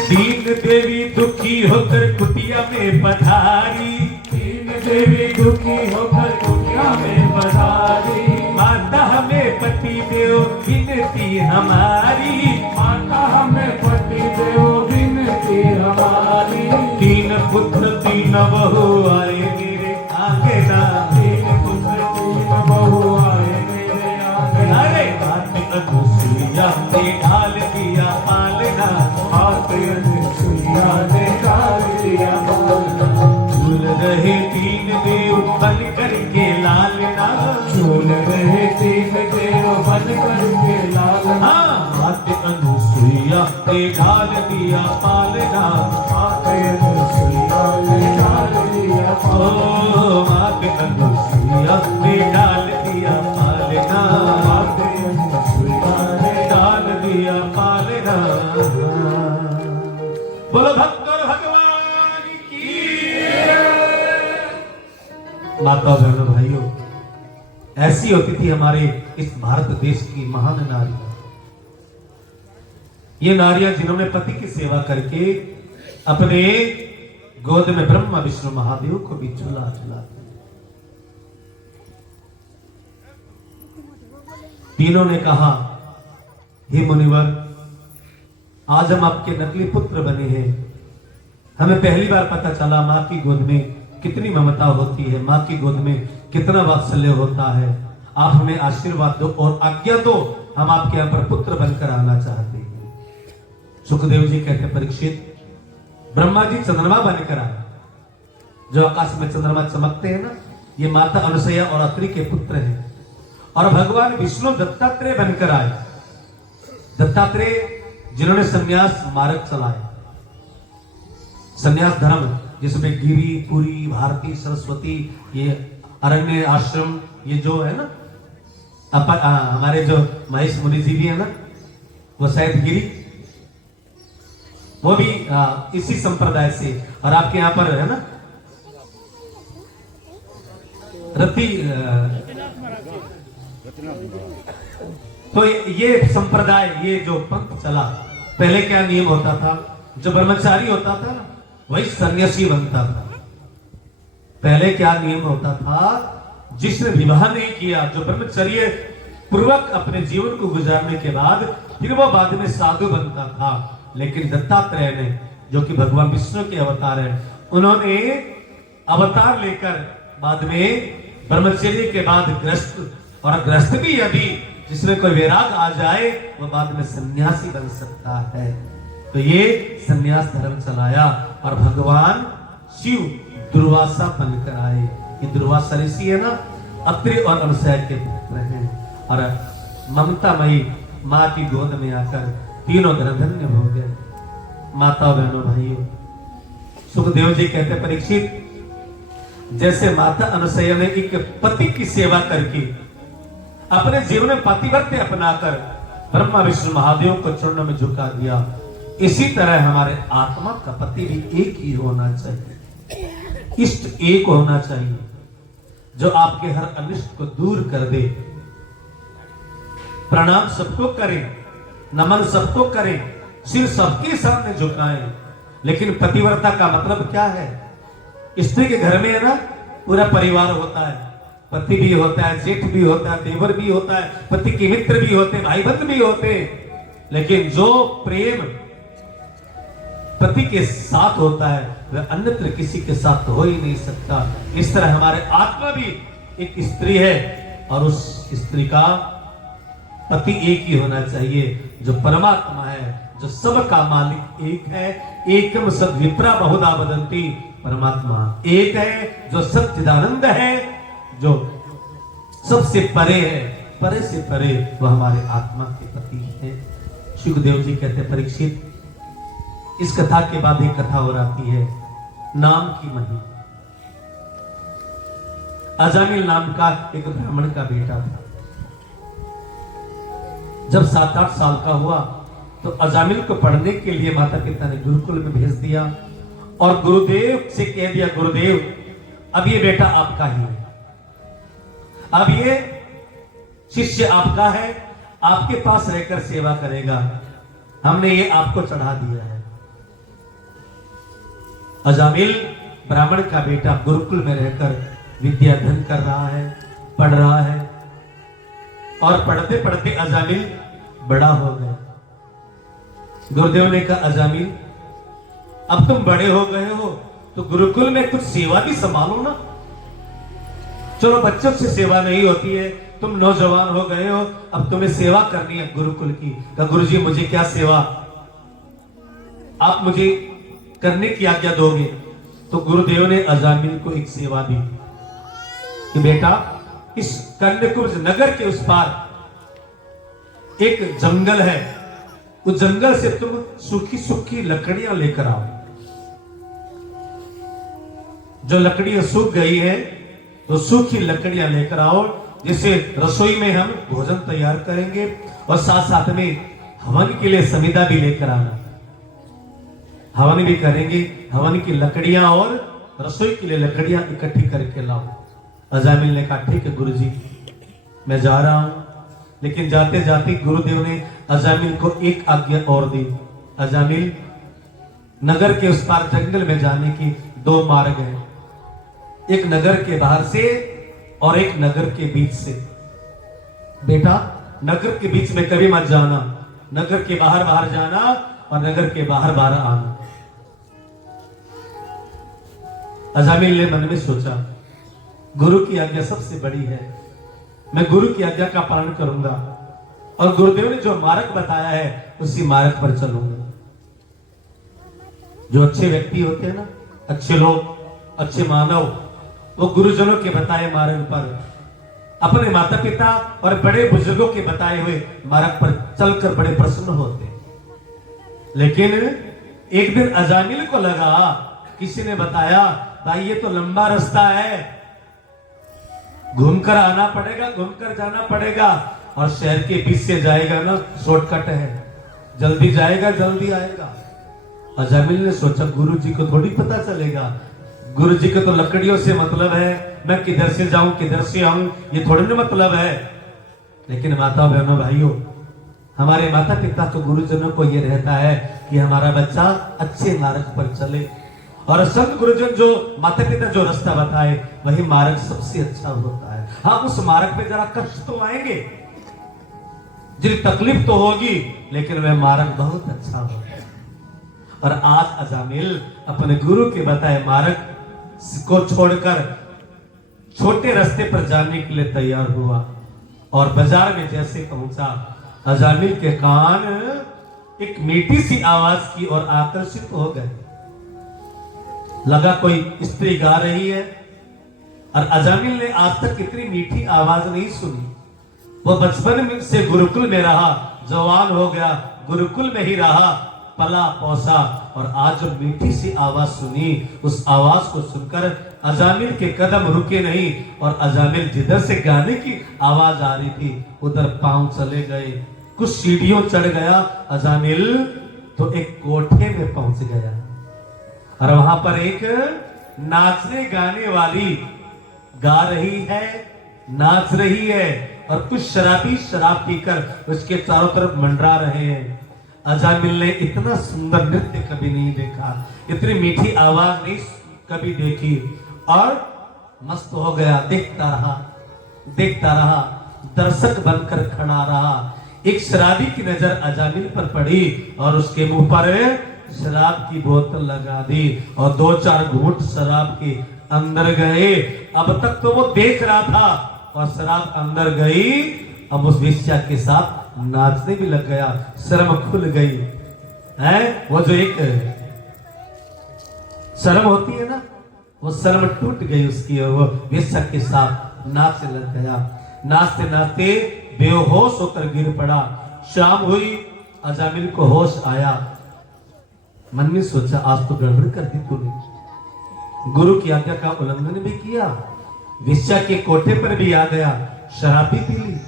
तीन देवी दुखी होकर कुटिया में पधारी, तीन देवी दुखी होकर कुटिया में पधारी। माता हमें पति देव विनती हमारी, माता हमें पति देव विनती हमारी। तीन पुत्र तीन बहू आए मेरे आंगना, तीन पुत्र तीन बहू आए मेरे आंगन। अरे हाथ अनुसुईया ने ढाल दिया पालना, हाथ अनुसुईया ने डाल दिया पालना। झूल रहे तीन देव बन करके लालना, झूल रहे तीन देव बन करके लालना। हाथ अनुसुईया ने ढाल दिया पालना, हाथ अनुसुईया ने डाल दिया पालना। ओ हाथ अनुसुईया ने ढाल दिया पालना, हाथ अनुसुईया ने डाल दिया पालना। बोलो भक्त और भगवान की। माता बहनों भाइयों, ऐसी होती थी हमारे इस भारत देश की महान नारी। ये नारियां जिन्होंने पति की सेवा करके अपने गोद में ब्रह्मा विष्णु महादेव को भी झूला झूला दिया। तीनों ने कहा हे मुनिवर, आज हम आपके नकली पुत्र बने हैं। हमें पहली बार पता चला माँ की गोद में कितनी ममता होती है, माँ की गोद में कितना वात्सल्य होता है। आप हमें आशीर्वाद दो और आज्ञा दो, हम आपके यहाँ पर पुत्र बनकर आना चाहते हैं। सुखदेव जी कहते परीक्षित, ब्रह्मा जी चंद्रमा बनकर आए। जो आकाश में चंद्रमा चमकते हैं ना, ये माता अनुसैया और अत्रि के पुत्र हैं। और भगवान विष्णु दत्तात्रेय बनकर आए। दत्तात्रेय जिन्होंने संन्यास मार्ग चलाया, संन्यास धर्म जिसमें गिरी, पुरी, भारती, सरस्वती, ये अरण्य आश्रम, ये जो है ना हमारे जो महेश मुनि जी भी है ना, वो शायद गिरी, वो भी इसी संप्रदाय से। और आपके यहाँ पर है ना रति, तो ये संप्रदाय, ये जो पंथ चला, पहले क्या नियम होता था, जो ब्रह्मचारी होता था ना वही सन्यासी बनता था। पहले क्या नियम होता था, जिसने विवाह नहीं किया, जो ब्रह्मचर्य पूर्वक अपने जीवन को गुजारने के बाद फिर वो बाद में साधु बनता था। लेकिन दत्तात्रेय ने, जो कि भगवान विष्णु के अवतार है, उन्होंने अवतार लेकर बाद में ब्रह्मचर्य के बाद गृहस्थ, और गृहस्थ भी यदि जिसमें कोई वैराग आ जाए वो बाद में सन्यासी बन सकता है। तो ये सन्यास धर्म चलाया और भगवान शिव दुर्वासा बनकर आए। ये दुर्वासा ऋषि है ना, अत्रि और अनुसैया के पुत्र हैं। और ममतामयी माँ की गोद में आकर तीनों धन्य हो गए। माता बहनों भाइयों, सुखदेव जी कहते परीक्षित, जैसे माता अनुसैया ने एक पति की सेवा करके अपने जीवन में पतिव्रत्य अपनाकर ब्रह्मा विष्णु महादेव को चरणों में झुका दिया, इसी तरह हमारे आत्मा का पति भी एक ही होना चाहिए, इष्ट एक होना चाहिए, जो आपके हर अनिष्ट को दूर कर दे। प्रणाम सबको करें, नमन सबको करें, सिर सबके सामने झुकाएं। लेकिन पतिव्रता का मतलब क्या है? स्त्री के घर में है ना पूरा परिवार होता है, पति भी होता है, जेठ भी होता है, देवर भी होता है, पति के मित्र भी होते हैं, भाई बंधु भी होते हैं। लेकिन जो प्रेम पति के साथ होता है वह अन्यत्र किसी के साथ हो ही नहीं सकता। इस तरह हमारे आत्मा भी एक स्त्री है और उस स्त्री का पति एक ही होना चाहिए, जो परमात्मा है, जो सबका मालिक एक है। एकम सद विप्रा बहुधा वदन्ति, परमात्मा एक है, जो सच्चिदानंद है, जो सबसे परे है, परे से परे, वह हमारे आत्मा के पति है। सुखदेव जी कहते परीक्षित, इस कथा के बाद एक कथा और आती है, नाम की महिमा। अजामिल नाम का एक ब्राह्मण का बेटा था। जब 7-8 साल का हुआ तो अजामिल को पढ़ने के लिए माता पिता ने गुरुकुल में भेज दिया और गुरुदेव से कह दिया, गुरुदेव अब ये बेटा आपका ही है, अब ये शिष्य आपका है, आपके पास रहकर सेवा करेगा, हमने ये आपको चढ़ा दिया है। अजामिल ब्राह्मण का बेटा गुरुकुल में रहकर विद्या अध्ययन कर रहा है, पढ़ रहा है और पढ़ते पढ़ते अजामिल बड़ा हो गया। गुरुदेव ने कहा, अजामिल अब तुम बड़े हो गए हो तो गुरुकुल में कुछ सेवा भी संभालो ना। चलो बच्चों से सेवा नहीं होती है, तुम नौजवान हो गए हो, अब तुम्हें सेवा करनी है गुरुकुल की। कहा, गुरुजी मुझे क्या सेवा आप मुझे करने की आज्ञा दोगे? तो गुरुदेव ने अजामिल को एक सेवा दी कि बेटा इस कन्याकुब्ज नगर के उस पार एक जंगल है, उस जंगल से तुम सूखी सूखी लकड़ियां लेकर आओ। जो लकड़ियां सूख गई है तो सूखी लकड़ियां लेकर आओ, जिसे रसोई में हम भोजन तैयार करेंगे और साथ साथ में हवन के लिए समिधा भी लेकर आना, हवन भी करेंगे। हवन की लकड़ियां और रसोई के लिए लकड़ियां इकट्ठी करके लाओ। अजामिल ने कहा, ठीक है गुरुजी, मैं जा रहा हूं। लेकिन जाते जाते गुरुदेव ने अजामिल को एक आज्ञा और दी। अजामिल, नगर के उस पार जंगल में जाने की 2 मार्ग हैं, एक नगर के बाहर से और एक नगर के बीच से। बेटा नगर के बीच में कभी मत जाना, नगर के बाहर बाहर जाना और नगर के बाहर बाहर आना। अजामिल ने मन में सोचा, गुरु की आज्ञा सबसे बड़ी है, मैं गुरु की आज्ञा का पालन करूंगा और गुरुदेव ने जो मार्ग बताया है उसी मार्ग पर चलूंगा। जो अच्छे व्यक्ति होते हैं ना, अच्छे लोग, अच्छे मानव, वो गुरुजनों के बताए मार्ग पर, अपने माता पिता और बड़े बुजुर्गों के बताए हुए मार्ग पर चलकर बड़े प्रसन्न होते हैं। लेकिन एक दिन अजामिल को लगा, किसी ने बताया, भाई ये तो लंबा रास्ता है, घूमकर आना पड़ेगा, घूमकर जाना पड़ेगा, और शहर के बीच से जाएगा ना शॉर्टकट है, जल्दी जाएगा जल्दी आएगा। अजामिल ने सोचा, गुरु जी को थोड़ी पता चलेगा, गुरु जी को तो लकड़ियों से मतलब है, मैं किधर से जाऊं किधर से आऊं ये थोड़ी ना मतलब है। लेकिन माता बहनों भाइयों, हमारे माता पिता को, गुरुजनों को ये रहता है कि हमारा बच्चा अच्छे मार्ग पर चले, और संत गुरुजन जो माता पिता जो रास्ता बताए वही मार्ग सबसे अच्छा होता है। हाँ, उस मार्ग पे जरा कष्ट तो आएंगे, जिन तकलीफ तो होगी, लेकिन वह मार्ग बहुत अच्छा होता है। और आज अजामिल अपने गुरु के बताए मार्ग को छोड़कर छोटे रास्ते पर जाने के लिए तैयार हुआ, और बाजार में जैसे पहुंचा, अजामिल के कान एक मीठी सी आवाज की ओर आकर्षित हो गए। लगा कोई स्त्री गा रही है, और अजामिल ने आज तक इतनी मीठी आवाज नहीं सुनी। वो बचपन में से गुरुकुल में रहा, जवान हो गया, गुरुकुल में ही रहा, पला पोसा, और आज जो मीठी सी आवाज सुनी, उस आवाज को सुनकर अजामिल के कदम रुके नहीं, और अजामिल जिधर से गाने की आवाज आ रही थी उधर पांव चले गए। कुछ सीढ़ियों चढ़ गया अजामिल तो एक कोठे में पहुंच गया, और वहां पर एक नाचने गाने वाली गा रही है, नाच रही है, और कुछ शराबी शराब पीकर उसके चारों तरफ मंडरा रहे हैं। अजामिल ने इतना सुंदर नृत्य कभी नहीं देखा, इतनी मीठी आवाज नहीं कभी देखी, और मस्त हो गया, देखता रहा, दर्शक बनकर खड़ा रहा। एक शराबी की नजर अजामिल पर पड़ी और उसके मुंह पर शराब की बोतल लगा दी, और 2-4 घूंट शराब के अंदर गए। अब तक तो वो देख रहा था, और शराब अंदर गई, अब उस वेश्या के साथ नाचने भी लग गया। शर्म खुल गई है, वो जो एक शर्म होती है ना, वो शर्म टूट गई उसकी, और वो वेश्या के साथ नाचने लग गया। नाचते नाचते बेहोश होकर गिर पड़ा। शाम हुई, अजामिल को होश आया। मन में सोचा आज तो गड़बड़ कर दी तूने, गुरु की आज्ञा का उल्लंघन भी किया, वेश्या के कोठे पर भी आ गया, शराब भी पी ली।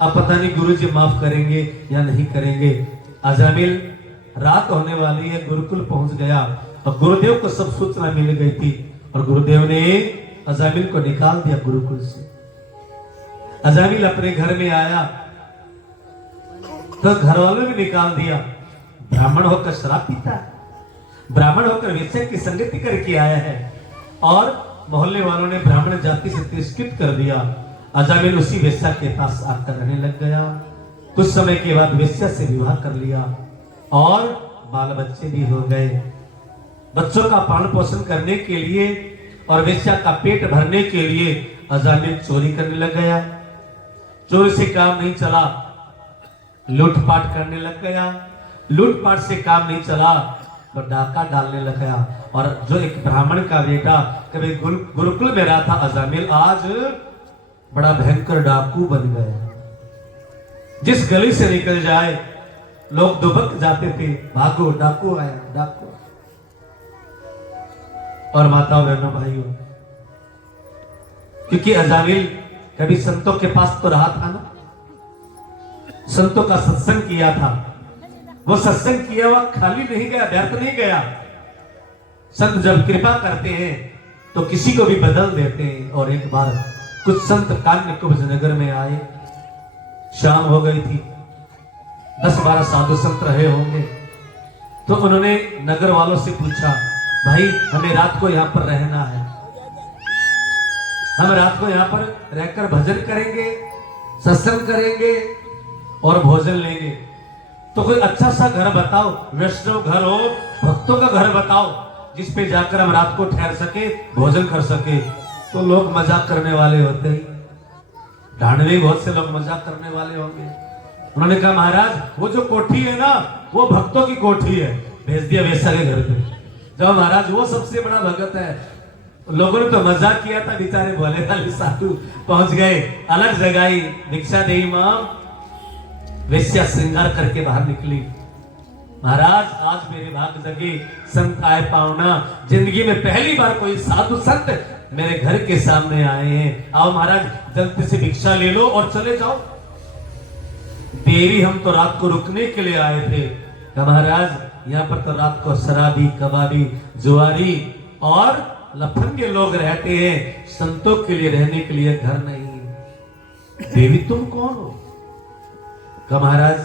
अब पता नहीं गुरुजी माफ करेंगे या नहीं करेंगे। अजामिल रात होने वाली है, गुरुकुल पहुंच गया और गुरुदेव को सब सूचना मिल गई थी और गुरुदेव ने अजामिल को निकाल दिया गुरुकुल से। अजामिल अपने घर में आया तो घर वालों ने निकाल दिया। ब्राह्मण होकर शराब पीता है, ब्राह्मण होकर वेश्या की संगति करके आया है और मोहल्ले वालों ने ब्राह्मण जाति से तिरस्कृत कर दिया। अजामिल उसी वेश्या के पास आकर रहने लग गया। कुछ समय के बाद वेश्या से विवाह कर लिया और बाल बच्चे भी हो गए। बच्चों का पालन पोषण करने के लिए और वेश्या का पेट भरने के लिए अजामिल चोरी करने लग गया। चोरी से काम नहीं चला, लूटपाट करने लग गया। लूटपाट से काम नहीं चला तो डाका डालने लग गया। और जो एक ब्राह्मण का बेटा कभी गुरुकुल में रहा था अजामिल, आज बड़ा भयंकर डाकू बन गया। जिस गली से निकल जाए लोग दुबक जाते थे, भागो डाकू आया, डाकू। और माताओं बहनों भाइयों, क्योंकि अजामिल कभी संतों के पास तो रहा था ना, संतों का सत्संग किया था। वो सत्संग किया हुआ खाली नहीं गया, व्यर्थ नहीं गया। संत जब कृपा करते हैं तो किसी को भी बदल देते हैं। और एक बार कुछ संत कान्यकुब्ज नगर में आए, शाम हो गई थी, 10-12 साधु संत रहे होंगे। तो उन्होंने नगर वालों से पूछा, भाई हमें रात को यहां पर रहना है, हम रात को यहां पर रहकर भजन करेंगे, सत्संग करेंगे और भोजन लेंगे। तो कोई अच्छा सा घर बताओ, वैष्णव घर हो, भक्तों का घर बताओ, जिस पे जाकर हम रात को ठहर सके, भोजन कर सके। तो लोग मजाक करने वाले होते ही, ढांढवे बहुत से लोग मजाक करने वाले होंगे। उन्होंने कहा महाराज वो जो कोठी है ना, वो भक्तों की कोठी है, भेज दिया वेश्या के घर पे। जब महाराज वो सबसे बड़ा भगत है। लोगों ने तो मजाक किया था, बेचारे भोले वाले साधु पहुंच गए, अलग जगाई, भिक्षा दे मां। वेश्या श्रृंगार करके बाहर निकली, महाराज आज मेरे भाग जगे, संत आए पावना, जिंदगी में पहली बार कोई साधु संत मेरे घर के सामने आए हैं। आओ महाराज जल्दी से भिक्षा ले लो और चले जाओ। देवी हम तो रात को रुकने के लिए आए थे। महाराज यहाँ पर तो रात को शराबी, कबाबी, जुआरी और लफंगे लोग रहते हैं, संतों के लिए रहने के लिए घर नहीं। देवी तुम कौन हो? कहा महाराज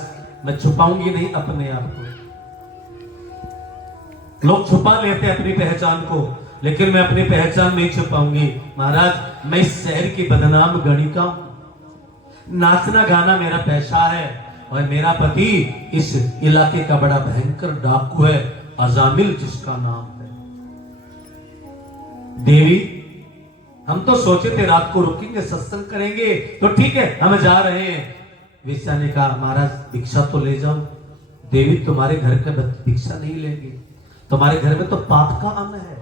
मैं छुपाऊंगी नहीं अपने आप को। लोग छुपा लेते अपनी पहचान को, लेकिन मैं अपनी पहचान नहीं छुपाऊंगी। महाराज मैं इस शहर की बदनाम गणिका हूं, नाचना गाना मेरा पेशा है और मेरा पति इस इलाके का बड़ा भयंकर डाकू है, अजामिल जिसका नाम है। देवी हम तो सोचे थे रात को रुकेंगे, सत्संग करेंगे, तो ठीक है हम जा रहे हैं। वेश्या ने कहा महाराज भिक्षा तो ले जाओ। देवी तुम्हारे घर का भिक्षा नहीं लेंगे, तुम्हारे घर में तो पाप का अन्न है।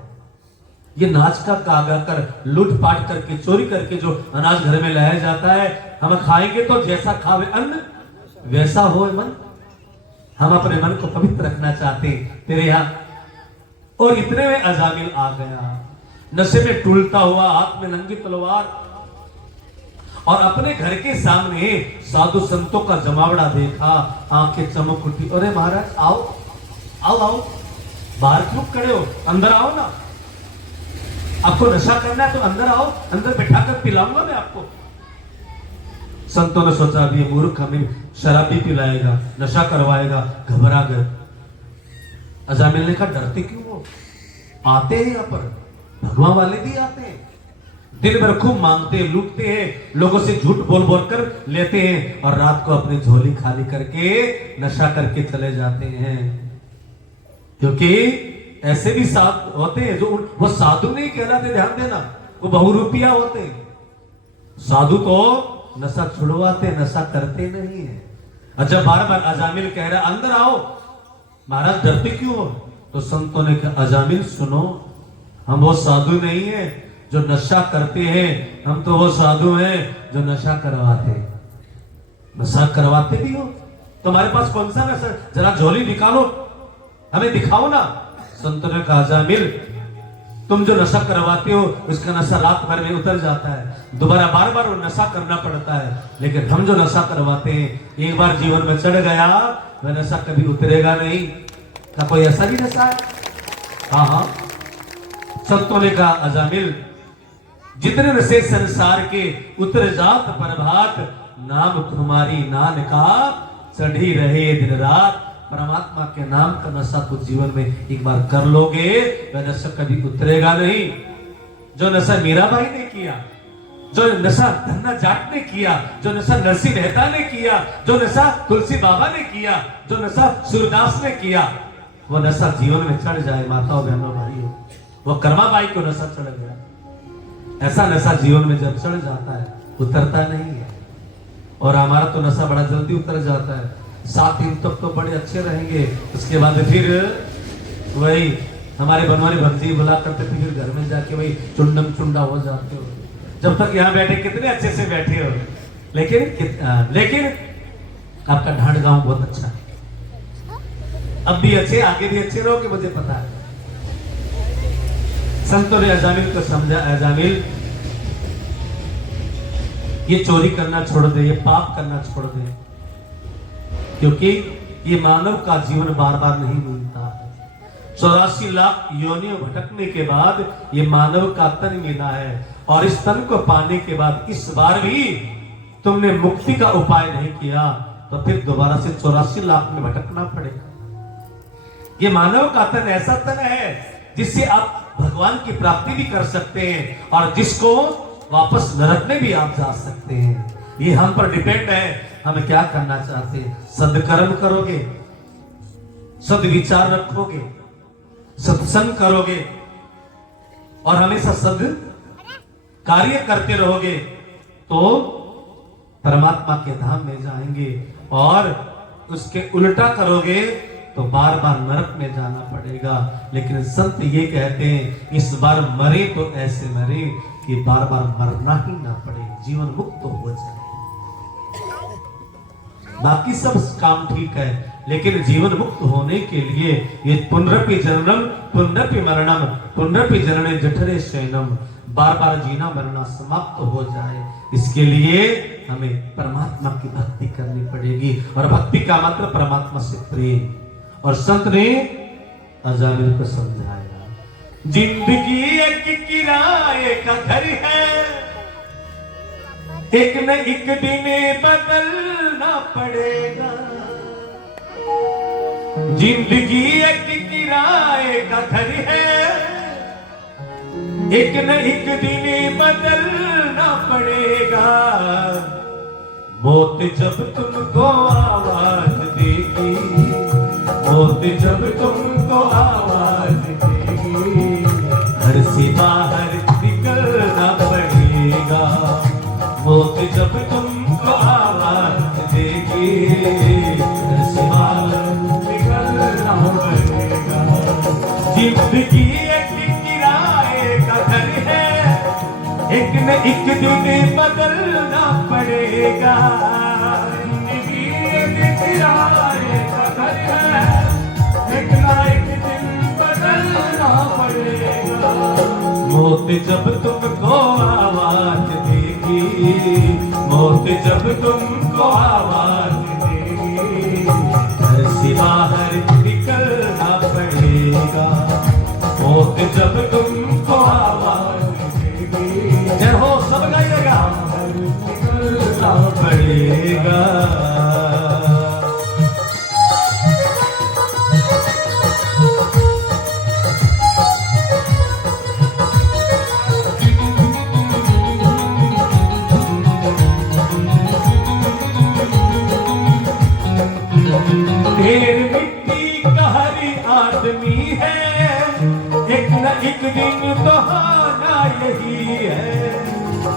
ये नाच का कागा कर, लूटपाट करके, चोरी करके जो अनाज घर में लाया जाता है, हम खाएंगे तो जैसा खावे अन्न वैसा हो मन। हम अपने मन को पवित्र रखना चाहते हैं तेरे यहाँ। और इतने में अजामिल आ गया, नशे में टूलता हुआ, हाथ में नंगी तलवार, और अपने घर के सामने साधु संतों का जमावड़ा देखा, आंखें चमक उठी। अरे महाराज आओ आओ आओ, बाहर क्यों खड़े हो, अंदर आओ ना। आपको नशा करना है तो अंदर आओ, अंदर बैठाकर पिलाऊंगा मैं आपको। संतों ने सोचा अभी ये मूर्ख हमें शराब भी पिलाएगा, नशा करवाएगा, घबरा गए। अजामिल ने कहा डरते क्यों हो, आते हैं यहाँ पर, भगवान वाले भी आते हैं, दिन भर खूब मांगते हैं, लूटते हैं, लोगों से झूठ बोल बोल कर लेते हैं और रात को अपनी झोली खाली करके नशा करके चले जाते हैं। क्योंकि ऐसे भी साधु होते हैं जो वो साधु नहीं कहलाते, ध्यान देना, वो बहुरूपिया होते हैं। साधु तो नशा छुड़वाते, नशा करते नहीं है। अच्छा बार बार अजामिल कह रहा अंदर आओ, महाराज डरते क्यों हो? तो संतों ने कहा अजामिल सुनो, हम वो साधु नहीं है जो नशा करते हैं, हम तो वो साधु हैं जो नशा करवाते। नशा करवाते भी हो तुम्हारे पास कौन सा नशा, जरा झोली निकालो, हमें दिखाओ ना। संतों ने कहा जामिल, तुम जो नशा करवाते हो उसका नशा रात भर में उतर जाता है, दोबारा बार बार वो नशा करना पड़ता है। लेकिन हम जो नशा करवाते हैं एक बार जीवन में चढ़ गया वह नशा कभी उतरेगा नहीं। का कोई ऐसा भी नशा है? हाँ हाँ। संतों ने कहा अजामिल, जितने नशे संसार के उतर जात प्रभात, नाम तुम्हारी नान का चढ़ी रहे दिन रात। परमात्मा के नाम का नशा तो जीवन में एक बार कर लोगे वह नशा कभी उतरेगा नहीं। जो नशा मीराबाई ने किया, जो नशा धन्ना जाट ने किया, जो नशा नरसिंह मेहता ने किया, जो नशा तुलसी बाबा ने किया, जो नशा सूरदास ने किया, वो नशा जीवन में चढ़ जाए माताओं बहनों भाइयों। वो कर्माबाई को नशा चढ़ गया। ऐसा नशा जीवन में जब चढ़ जाता है उतरता नहीं है। और हमारा तो नशा बड़ा जल्दी उतर जाता है। 7 दिन तक तो बड़े अच्छे रहेंगे, उसके बाद फिर वही हमारे बनवारी भक्ति बुला करते थे, फिर घर में जाके वही चुंडम चुंडा हो जाते हो। जब तक यहाँ बैठे कितने अच्छे से बैठे हो, लेकिन आपका ढांड गांव बहुत अच्छा है। अब भी अच्छे, आगे भी अच्छे रहोगे, मुझे पता है। संतों ने अजामिल को समझा, अजामिल ये चोरी करना छोड़ दे, ये पाप करना छोड़ दे, क्योंकि ये मानव का जीवन बार बार नहीं मिलता है। 84 लाख योनियों भटकने के बाद ये मानव का तन मिला है, और इस तन को पाने के बाद इस बार भी तुमने मुक्ति का उपाय नहीं किया तो फिर दोबारा से 84 लाख में भटकना पड़ेगा। ये मानव का तन ऐसा तन है जिससे आप भगवान की प्राप्ति भी कर सकते हैं, और जिसको वापस नरक में भी आप जा सकते हैं। ये हम पर डिपेंड है, हम क्या करना चाहते हैं। सदकर्म करोगे, सदविचार रखोगे, सत्संग करोगे और हमेशा सद कार्य करते रहोगे तो परमात्मा के धाम में जाएंगे। और उसके उल्टा करोगे तो बार बार नरक में जाना पड़ेगा। लेकिन संत ये कहते हैं इस बार मरे तो ऐसे मरे कि बार बार मरना ही ना पड़े, जीवन मुक्त हो जाए। बाकी सब काम ठीक है, लेकिन जीवन मुक्त होने के लिए ये पुनरपि जननम पुनरपि मरणम पुनरपि जनने जठरे शयनम, बार बार जीना मरना समाप्त हो जाए, इसके लिए हमें परमात्मा की भक्ति करनी पड़ेगी। और भक्ति का मतलब परमात्मा से प्रेम। और संत ने अजामिल को समझाया, जिंदगी एक किराए का घर है, एक न एक दिन बदलना पड़ेगा। जिंदगी एक किराए का घर है, एक न एक दिन बदलना पड़ेगा। मौत जब तुमको आवाज देगी, मौत जब तुमको आवाज देगी, घर से बाहर निकलना पड़ेगा। मौत जब तुमको आवाज देगी, घर से बाहर निकलना पड़ेगा। जिंदगी एक किराए का घर है, एक न एक दिन बदलना पड़ेगा। जिंदगी एक किराए का घर है, एक न एक दिन बदलना पड़ेगा। मौत जब तुमको आवाज देगी, मौत जब तुमको आवाज देगी, घर से बाहर निकलना पड़ेगा। मौत जब तुमको आवाज देगी, जय हो सब गाइएगा, निकलना पड़ेगा। ढेर मिट्टी का हरी आदमी है, एक न एक दिन तो आना यही है।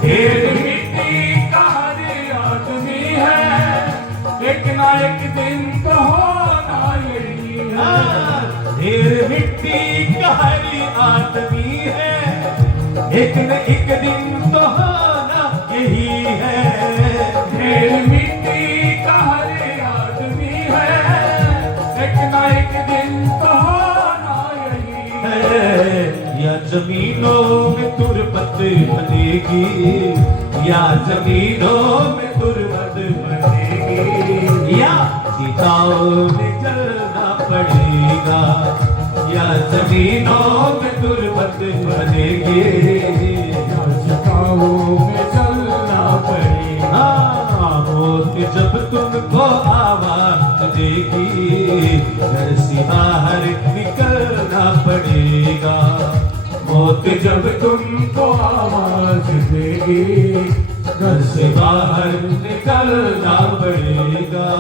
ढेर मिट्टी का हरी आदमी है, एक न एक दिन तो होना यही है। ढेर मिट्टी का हरी आदमी है, एक न एक दिन तो होना यही है। ढेर मिट्टी का हरी आदमी एक ना एक दिन तो होना यही है। या जमीनों में तुरबत बनेगी, या जमीनों में तुरबत बनेगी, या चिताओं में जलना पड़ेगा, या जमीनों में तुरबत बनेगी, या चिताओं में जलना पड़ेगा। हाँ, मौत जब तुमको आवाज देगी, घर से बाहर निकलना पड़ेगा। मौत जब तुमको आवाज देगी, घर से बाहर निकलना पड़ेगा।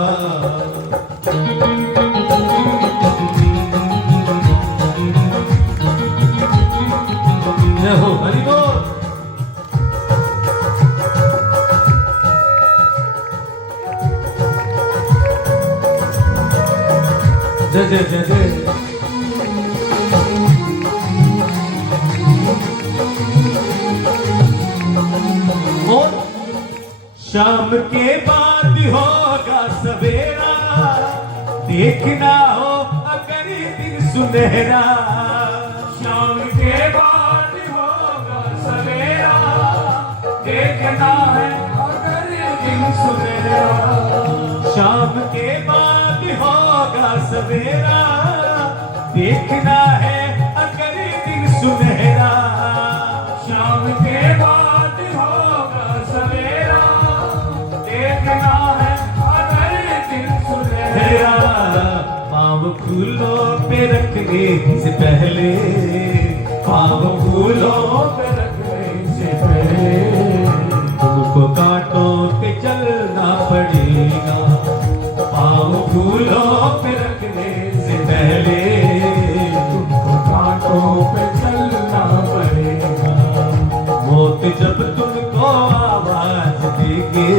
जय हो हरि बोल। जय जय जय जय। और शाम के बाद होगा सवेरा, देखना हो अगर दिन सुनहरा। शाम के बाद होगा सवेरा, देखना है अगर दिन सुनेरा। शाम के बाद होगा सवेरा, देखना है अगर दिन सुनहरा। शाम के बाद होगा सवेरा, देखना है अगर दिन सुनेरा। पाँव फूलों पे रखने से पहले, पाँव फूलों पे रखने से पहले तुमको कांटों पे चलना पड़ेगा। पाँव फूलों पे रखने से पहले तुमको कांटों पे चलना पड़ेगा। मौत जब तुमको आवाज देगी,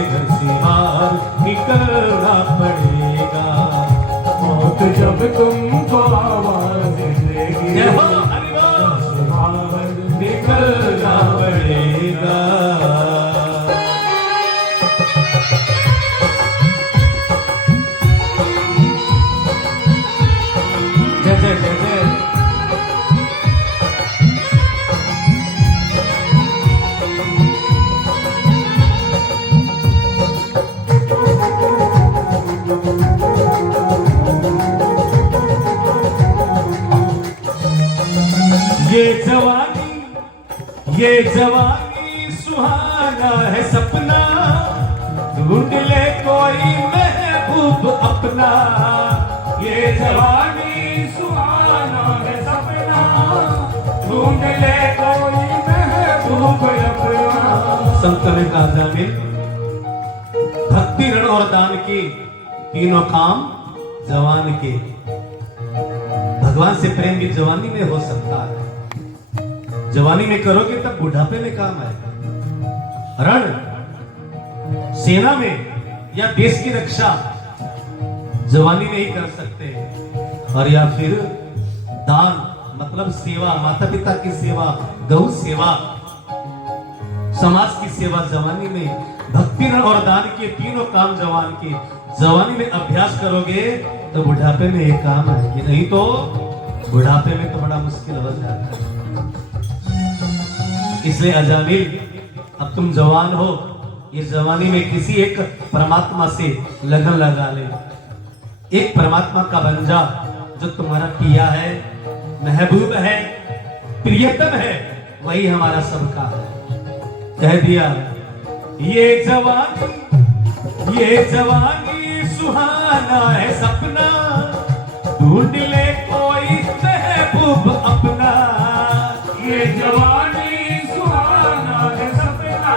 घर से बाहर निकलना पड़ेगा। मौत जब तुमको आवाज देगी, जय हो हरि बोल। बाहर निकलना पड़ेगा। जय जय जय जय। ये जवानी सुहाना है सपना, ढूंढ ले कोई महबूब अपना। ये जवानी सुहाना है सपना, ढूंढ ले कोई महबूब अपना। संत ने कहा में भक्ति ऋण और दान के तीनों काम जवान के। भगवान से प्रेम भी जवानी में हो सकता है। जवानी में करोगे तब बुढ़ापे में काम आएगा। रण सेना में या देश की रक्षा जवानी में ही कर सकते हैं। और या फिर दान मतलब सेवा, माता पिता की सेवा, गौ सेवा, समाज की सेवा जवानी में। भक्ति ऋण और दान के तीनों काम जवान के जवानी में अभ्यास करोगे तो बुढ़ापे में ये काम आएगी। नहीं तो बुढ़ापे में तो बड़ा मुश्किल हो जाता है। इसलिए अजामिल, अब तुम जवान हो, इस जवानी में किसी एक परमात्मा से लगन लगा ले। एक परमात्मा का बन जा जो तुम्हारा पिया है, महबूब है, प्रियतम है, वही हमारा सबका है। कह दिया ये जवानी सुहाना है सपना, ढूंढ ले कोई महबूब अपना। ये जवानी सुहाना है सपना,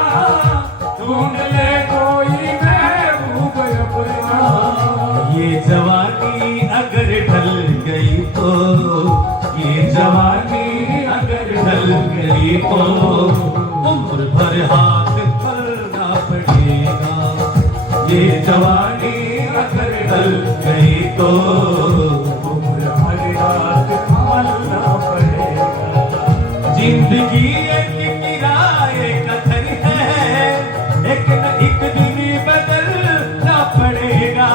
ढूंढ ले कोई महबूब अपना। ये जवानी अगर ढल गई तो, ये जवानी अगर ढल गई तो उम्र भर हाथ धरना पड़ेगा। ये जवानी अगर ढल गई तो उम्र भर हाथ थामना पड़ेगा। जिंदगी एक किराए का घर है, एक न एक दिन बदलना पड़ेगा।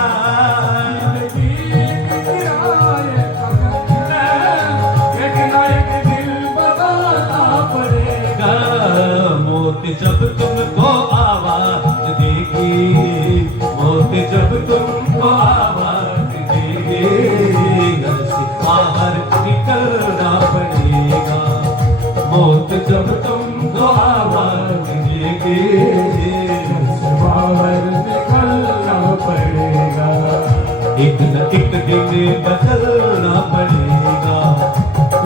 एक न एक दिन बदलना पड़ेगा,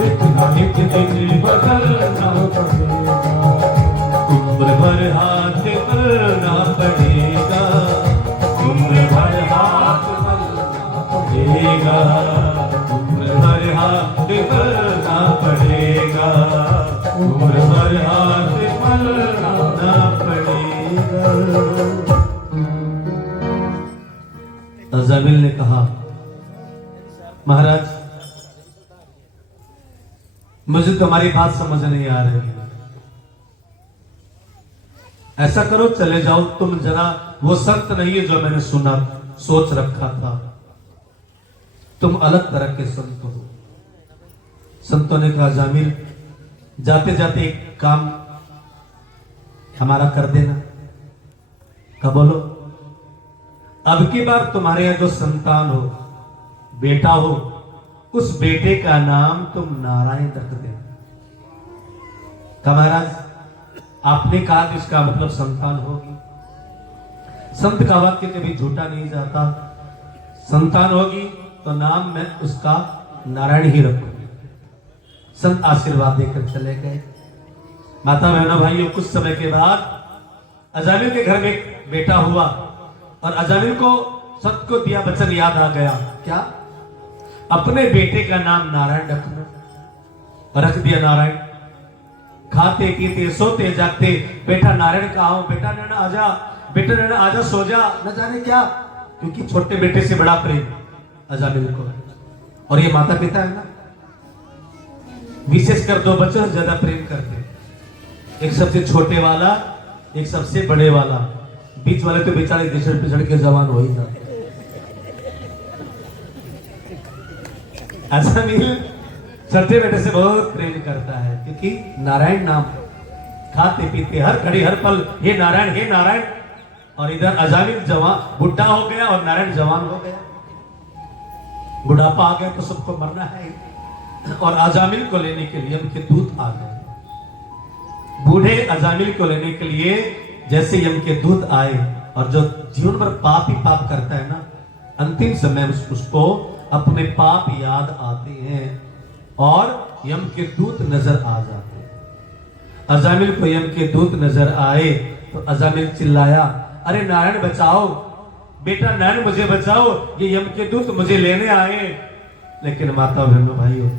एक न एक दिन बदलना पड़ेगा, उम्र भर हाथ मलना पड़ेगा, उम्र भर हाथ मलना पड़ेगा, उम्र भर हाथ मलना पड़ेगा, उम्र भर हाथ मलना पड़ेगा। अज़ामिल ने कहा, महाराज मुझे तुम्हारी बात समझ नहीं आ रही है, ऐसा करो चले जाओ, तुम जरा वो संत नहीं है जो मैंने सुना सोच रखा था, तुम अलग तरह के संत हो। संतों ने कहा, जामिल जाते जाते एक काम हमारा कर देना। कहा, बोलो। अब की बार तुम्हारे यहां जो संतान हो, बेटा हो, उस बेटे का नाम तुम नारायण रख देना। कहा, महाराज आपने कहा कि इसका मतलब संतान होगी, संत का वाक्य कभी झूठा नहीं जाता, संतान होगी तो नाम मैं उसका नारायण ही रखूंगी। संत आशीर्वाद देकर चले गए। माता बहनों भाइयों, कुछ समय के बाद अज़ामिल के घर में एक बेटा हुआ और अज़ामिल को संत को दिया वचन याद आ गया, क्या? अपने बेटे का नाम नारायण रखना। रख दिया नारायण। खाते पीते सोते जागते बेटा नारायण कहा हो, बेटा नारायण आजा, बेटा नारायण आजा, सो जा, न जाने क्या, क्योंकि छोटे बेटे से बड़ा प्रेम अज़ामिल को। और ये माता पिता है ना, विशेषकर दो बच्चों से ज्यादा प्रेम करते हैं, एक सबसे छोटे वाला, एक सबसे बड़े वाला, बीच वाले तो बेचारे घिसड़ पिछड़ के जवान हो ही जाते। अज़ामिल छोटे बेटे से बहुत प्रेम करता है, क्योंकि नारायण नाम, खाते पीते हर घड़ी हर पल हे नारायण हे नारायण। और इधर अज़ामिल जवान बुढ़ा हो गया और नारायण जवान हो गया। बुढ़ापा आ गया तो सबको मरना है, और अज़ामिल को लेने के लिए यम के दूत आ गए। बूढ़े अज़ामिल को लेने के लिए जैसे यम के दूत आए, और जो जीवन भर पाप ही पाप करता है ना, अंतिम समय में उसको अपने पाप याद आते हैं और यम के दूत नजर आ जाते हैं। अज़ामिल को यम के दूत नजर आए तो अज़ामिल चिल्लाया, अरे नारायण बचाओ, बेटा नारायण मुझे बचाओ, ये यम के दूत मुझे लेने आए। लेकिन माता बहनों भाइयों,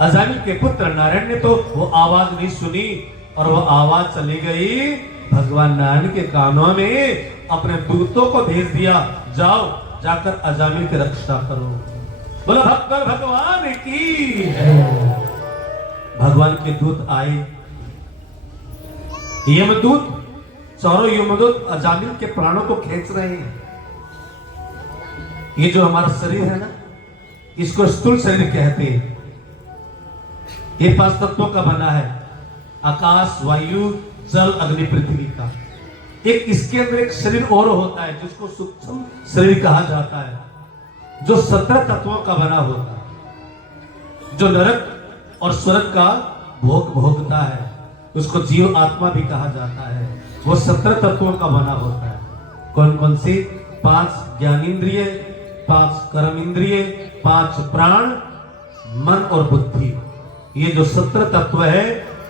अज़ामिल के पुत्र नारायण ने तो वो आवाज नहीं सुनी, और वो आवाज चली गई भगवान नारायण के कानों में। अपने दूतों को भेज दिया, जाओ जाकर अज़ामिल की रक्षा करो। बोलो भक्तर भगवान की। भगवान के दूत आए, यमदूत, चारों यमदूत अज़ामिल के प्राणों को खींच रहे हैं। ये जो हमारा शरीर है ना, इसको स्थूल शरीर कहते हैं। ये 5 तत्वों का बना है, आकाश, वायु, जल, अग्नि, पृथ्वी का। एक इसके अंदर एक शरीर और होता है जिसको सूक्ष्म शरीर कहा जाता है, जो 17 तत्वों का बना होता है, जो नरक और स्वर्ग का भोग भोगता है, उसको जीव आत्मा भी कहा जाता है। वो 17 तत्वों का बना होता है। कौन कौन सी? 5 ज्ञानेंद्रिय, 5 कर्म इंद्रिय, 5 प्राण, मन और बुद्धि। ये जो 17 तत्व है,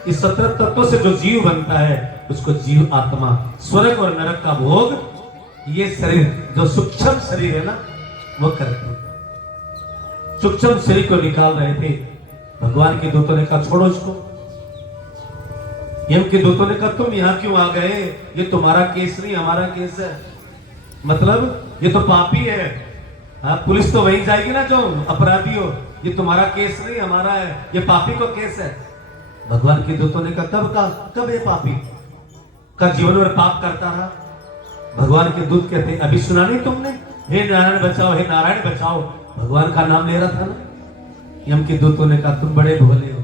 इस 17 तत्वों से जो जीव बनता है उसको जीव आत्मा, स्वर्ग और नरक का भोग ये शरीर, जो सूक्ष्म शरीर है ना, वो करते हैं। सूक्ष्म शरीर को निकाल रहे थे, भगवान के दूतों ने कहा छोड़ो इसको। यम के दूतों ने कहा तुम यहाँ क्यों आ गए, ये तुम्हारा केस नहीं हमारा केस है, मतलब ये तो पापी है। हाँ, पुलिस तो वही जाएगी ना जो अपराधी हो, ये तुम्हारा केस नहीं हमारा है, ये पापी को केस है। भगवान के दूतों ने कहा कब ये पापी का जीवन भर पाप करता रहा। भगवान के दूत कहते अभी सुना नहीं तुमने, हे नारायण बचाओ, हे नारायण बचाओ, भगवान का नाम ले रहा था ना। यम के दूतों ने कहा तुम बड़े भोले हो,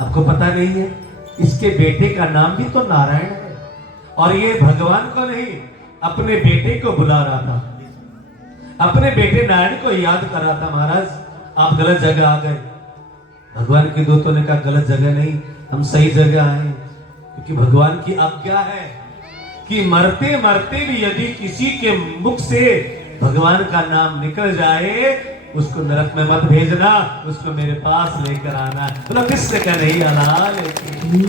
आपको पता नहीं है इसके बेटे का नाम भी तो नारायण है, और ये भगवान को नहीं अपने बेटे को बुला रहा था, अपने बेटे नारायण को याद कर रहा था। महाराज आप गलत जगह आ गए। भगवान के दूतों ने कहा गलत जगह नहीं, हम सही जगह आए, क्योंकि भगवान की आज्ञा है कि मरते मरते भी यदि किसी के मुख से भगवान का नाम निकल जाए उसको नरक में मत भेजना, उसको मेरे पास लेकर आना। बोलो किससे कन्हैया लाल की।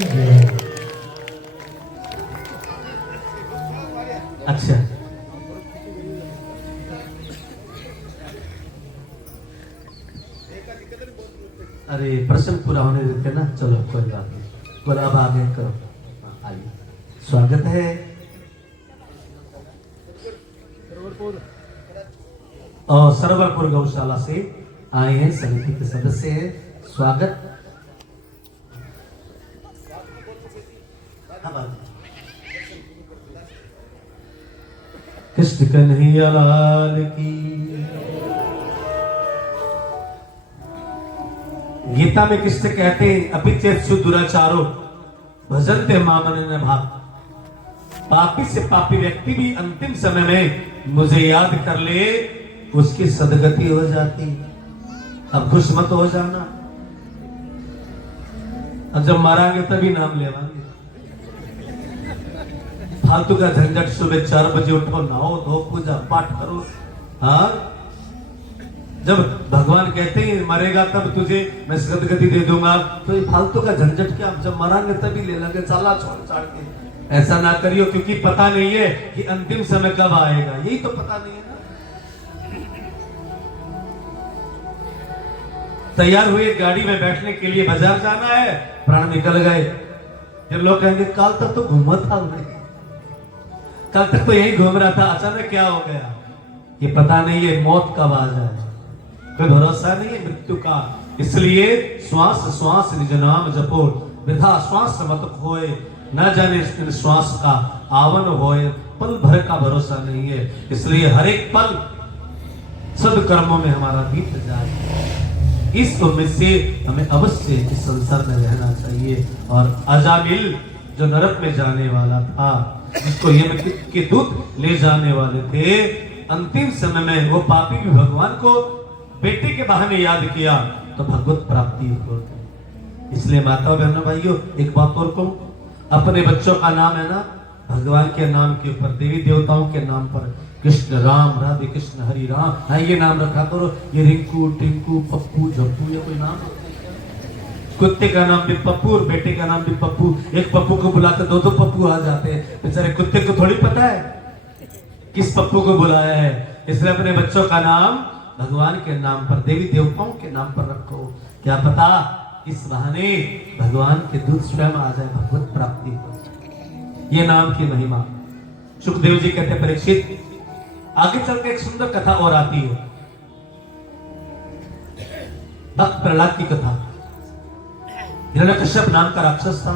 अच्छा, अरे प्रश्न पूरा होने देते ना, चलो कोई बात नहीं। बोलो अब आगे करो, आइए। स्वागत है। और सरवरपुर गौशाला से आए हैं, समिति के सदस्य हैं। स्वागत। कृष्ण कन्हैया लाल की। गीता में कृष्ण कहते हैं अपिचेत्सु दुराचारो भजन्ते मामन न भाग। पापी से पापी व्यक्ति भी अंतिम समय में मुझे याद कर ले, उसकी सदगति हो जाती। अब खुश मत हो जाना, अब जब मारांगे तभी नाम लेवांगे। फालतू का झंझट, सुबह 4 बजे उठो, नहाओ धो, पूजा पाठ करो। हाँ, जब भगवान कहते हैं मरेगा तब तुझे मैं सदगति दे दूंगा, तो ये फालतू का झंझट क्या, जब मरांगे तभी ले लेंगे, चाला छोड़ छाड़ के। ऐसा ना करियो, क्योंकि पता नहीं है कि अंतिम समय कब आएगा, यही तो पता नहीं है ना। तैयार हुए गाड़ी में बैठने के लिए बाजार जाना है, प्राण निकल गए। फिर लोग कहेंगे कल तक तो घूमा था भाई, कल तक तो यही घूम रहा था, अचानक क्या हो गया, ये पता नहीं है मौत कब आ जाए, कोई भरोसा नहीं है मृत्यु का। इसलिए श्वास श्वास निज नाम जपो, वृथा श्वास मत खोए, न जाने श्वास का आवन होए, पल भर का भरोसा नहीं है। इसलिए हर एक पल सदकर्मों में हमारा बीत जाए, इस उम्मीद से हमें अवश्य इस संसार में रहना चाहिए। और अजामिल जो नरक में जाने वाला था, जिसको यम के दूत ले जाने वाले थे, अंतिम समय में वो पापी भी भगवान को बेटे के बहाने याद किया तो भगवत प्राप्ति हो गई। इसलिए माता बहनों भाइयों, एक बात और कहूं, अपने बच्चों का नाम है ना भगवान के नाम के ऊपर, देवी देवताओं के नाम पर, कृष्ण राम राधे कृष्ण हरि राम, हाँ ये नाम रखा करो। ये रिंकू टिंकू पप्पू झप्पू ये कोई नाम, कुत्ते का नाम भी पप्पू और बेटे का नाम भी पप्पू। एक पप्पू को बुलाते दो पप्पू आ जाते हैं, बेचारे कुत्ते को थोड़ी पता है किस पप्पू को बुलाया है। इसलिए अपने बच्चों का नाम भगवान के नाम पर, देवी देवताओं के नाम पर रखो। क्या पता इस बहाने भगवान के दूत स्वयं आ जाए, भगवत प्राप्ति हो। ये नाम की महिमा। सुखदेव जी कहते हैं परीक्षित, आगे चल के एक सुंदर कथा और आती है, भक्त प्रहलाद की कथा। हिरण्यकश्यप नाम का राक्षस था।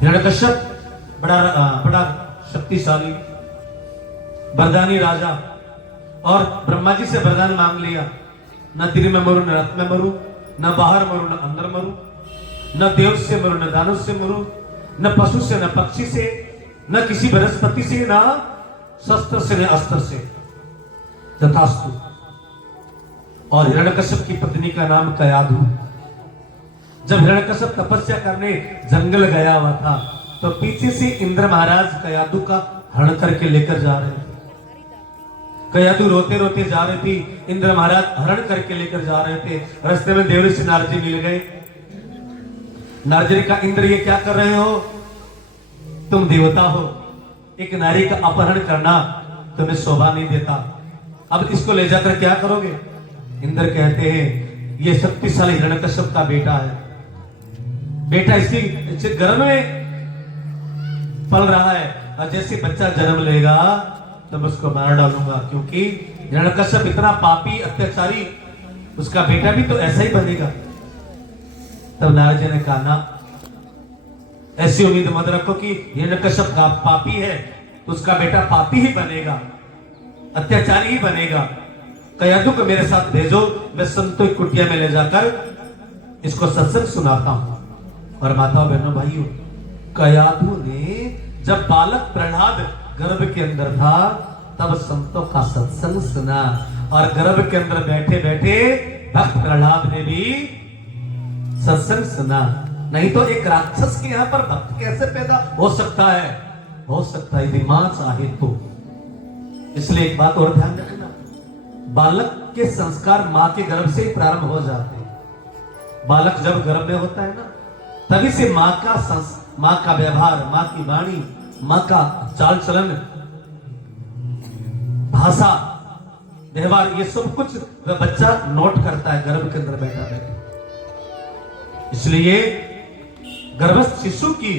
हिरण्यकश्यप बड़ा शक्तिशाली वरदानी राजा, और ब्रह्मा जी से वरदान मांग लिया, न दिन में मरू न रात में मरू, न बाहर मरू न अंदर मरू, न देव से मरू न दानव से मरू, न पशु से न पक्षी से, न किसी वनस्पति से, न शस्त्र से न अस्त्र से, तथास्तु। और हिरण्यकश्यप की पत्नी का नाम कयाधु। जब हिरण्यकश्यप तपस्या करने जंगल गया हुआ था, तो पीछे से इंद्र महाराज कयाधु का हरण करके लेकर जा रहे थे। कयाधु रोते रोते जा रही थी, इंद्र महाराज हरण करके लेकर जा रहे थे। रास्ते में देवऋषि नारद जी मिल गए। नारद जी का, इंद्र ये क्या कर रहे हो, तुम देवता हो, एक नारी का अपहरण करना तुम्हें शोभा नहीं देता, अब इसको ले जाकर क्या करोगे। इंद्र कहते हैं ये शक्तिशाली हिरण्यकश्यप का बेटा है, बेटा इसी गर्भ में पल रहा है, और जैसे बच्चा जन्म लेगा तो मैं उसको मार डालूंगा, क्योंकि हिरण्यकश्यप इतना पापी अत्याचारी, उसका बेटा भी तो ऐसा ही बनेगा। तब नारद जी ने कहा ना, ऐसी उम्मीद मत रखो कि हिरण्यकश्यप का पापी है तो उसका बेटा पापी ही बनेगा, अत्याचारी ही बनेगा। कयाधु को मेरे साथ भेजो, मैं संतों की कुटिया में ले जाकर इसको सत्संग सुनाता हूं। और माताओं बहनों भाइयों, कयाधु ने जब बालक प्रहलाद गर्भ के अंदर था तब संतों का सत्संग सुना, और गर्भ के अंदर बैठे बैठे भक्त प्रहलाद ने भी सत्संग सुना। नहीं तो एक राक्षस के यहाँ पर भक्त कैसे पैदा हो सकता है? हो सकता है यदि मां चाहे तो। इसलिए एक बात और ध्यान रखना, बालक के संस्कार मां के गर्भ से ही प्रारंभ हो जाते हैं। बालक जब गर्भ में होता है ना, तभी से मां का व्यवहार, मां की वाणी, मां का चाल चलन, भाषा, व्यवहार, ये सब कुछ वह बच्चा नोट करता है गर्भ के अंदर बैठा बैठा। इसलिए गर्भस्थ शिशु की,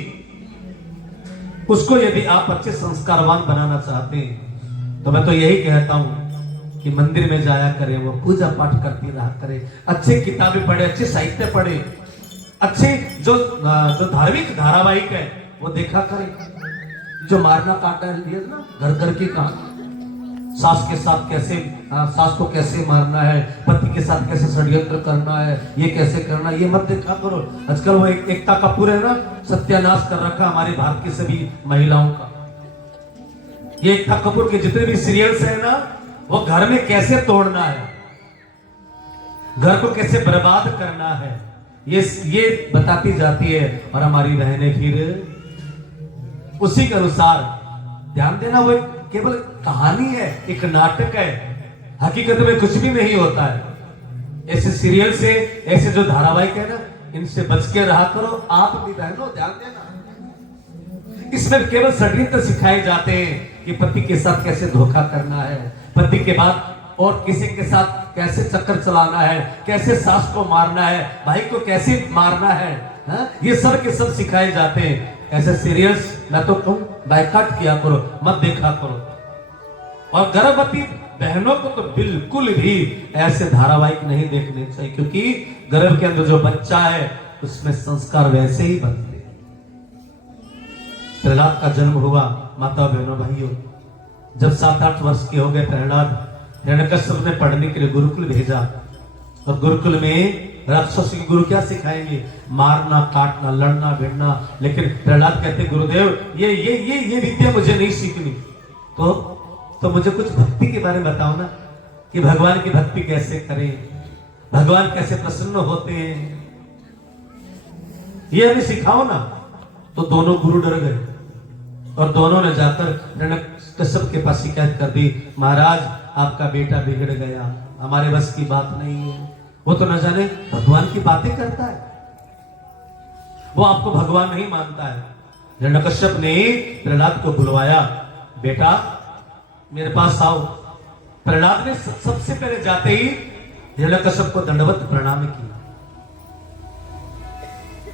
उसको यदि आप अच्छे संस्कारवान बनाना चाहते हैं तो मैं तो यही कहता हूं कि मंदिर में जाया करें, वो पूजा पाठ करती रहा करे, अच्छे किताबें पढ़े, अच्छे साहित्य पढ़े, अच्छे जो धार्मिक धारावाहिक है वो देखा करें। जो मारना काटना है ना, घर घर की कहानी, सास के साथ कैसे, सास को कैसे मारना है, पति के साथ कैसे षड्यंत्र करना है, ये कैसे करना, ये मत देखा करो। आजकल वो एकता कपूर है ना, सत्यानाश कर रखा हमारे भारत की सभी महिलाओं का। ये एकता कपूर के जितने भी सीरियल्स है ना, वो घर में कैसे तोड़ना है, घर को कैसे बर्बाद करना है, ये बताती जाती है। और हमारी बहनें फिर उसी के अनुसार, ध्यान देना, वो केवल कहानी है, एक नाटक है, हकीकत में कुछ भी नहीं होता है। ऐसे सीरियल से, ऐसे जो धारावाहिक है ना, इनसे बच के रहा करो। आप भी बहनों ध्यान देना, इसमें केवल षड्यंत्र सिखाए जाते हैं कि पति के साथ कैसे धोखा करना है, पति के बाद और किसी के साथ कैसे चक्कर चलाना है, कैसे सास को मारना है, भाई को कैसे मारना है, हा? ये सब के सब सिखाए जाते हैं। ऐसे सीरियल्स मैं तो तुम बायकॉट किया करो, मत देखा करो। और गर्भवती बहनों को तो बिल्कुल भी ऐसे धारावाहिक नहीं देखने चाहिए, क्योंकि गर्भ के अंदर जो बच्चा है उसमें संस्कार वैसे ही बनते हैं। प्रहलाद का जन्म हुआ, माता बहनों भाइयों, जब 7-8 वर्ष के हो गए प्रहलाद, हिरण्यकश्यप ने पढ़ने के लिए गुरुकुल भेजा। और गुरुकुल में राक्षस के गुरु क्या सिखाएंगे? मारना, काटना, लड़ना, भिड़ना। लेकिन प्रहलाद कहते गुरुदेव ये विद्या मुझे नहीं सीखनी। तो मुझे कुछ भक्ति के बारे में बताओ ना, कि भगवान की भक्ति कैसे करें, भगवान कैसे प्रसन्न होते हैं, ये हमें सिखाओ ना। तो दोनों गुरु डर गए और दोनों ने जाकर हिरण्यकश्यप के पास शिकायत कर दी, महाराज आपका बेटा बिगड़ गया, हमारे बस की बात नहीं है। वो तो न जाने भगवान की बातें करता है, वो आपको भगवान नहीं मानता है। हिरण्यकश्यप ने प्रहलाद को बुलवाया, बेटा मेरे पास आओ। प्रहलाद ने सबसे पहले जाते ही हिरण्यकश्यप को दंडवत प्रणाम किया,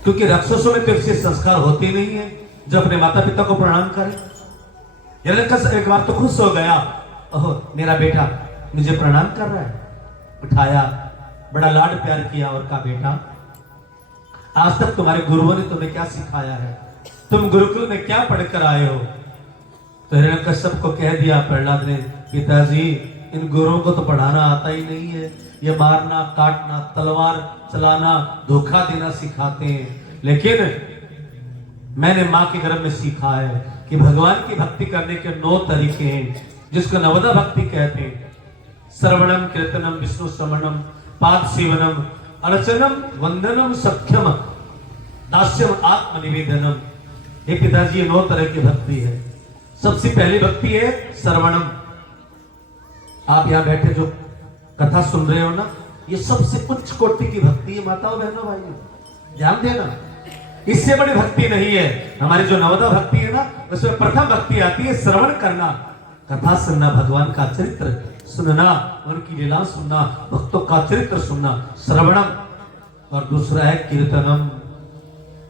क्योंकि राक्षसों में तो ऐसे संस्कार होते नहीं है जो अपने माता पिता को प्रणाम करे। हिरण्यकश्यप एक बार तो खुश हो गया, ओह मेरा बेटा मुझे प्रणाम कर रहा है। उठाया, बड़ा लाड प्यार किया और कहा, बेटा आज तक तुम्हारे गुरुओं ने तुम्हें क्या सिखाया है, तुम गुरुकुल में क्या पढ़कर आए हो? तो हिरण्यकश्यप को कह दिया प्रहलाद ने, पिताजी इन गुरुओं को तो पढ़ाना आता ही नहीं है, ये मारना, काटना, तलवार चलाना, धोखा देना सिखाते हैं। लेकिन मैंने मां के गर्भ में सीखा है कि भगवान की भक्ति करने के 9 तरीके हैं, जिसको नवदा भक्ति कहते हैं। श्रवणम, कीर्तनम, विष्णु श्रवणम, पाद सेवनम, अर्चनम, वंदनम, सख्यम, दास्यम, आत्मनिवेदनम। हे पिताजी, ये 9 तरह की भक्ति है। सबसे पहली भक्ति है श्रवणम। आप यहां बैठे जो कथा सुन रहे हो ना, ये सबसे उच्च कोटि की भक्ति है माताओं बहनों भाइयों, ध्यान देना। इससे बड़ी भक्ति नहीं है। हमारी जो नवदा भक्ति है ना, उसमें प्रथम भक्ति आती है श्रवण करना, कथा सुनना, भगवान का चरित्र सुनना, उनकी लीला सुनना, भक्तों का चरित्र सुनना, श्रवणम। और दूसरा है कीर्तनम।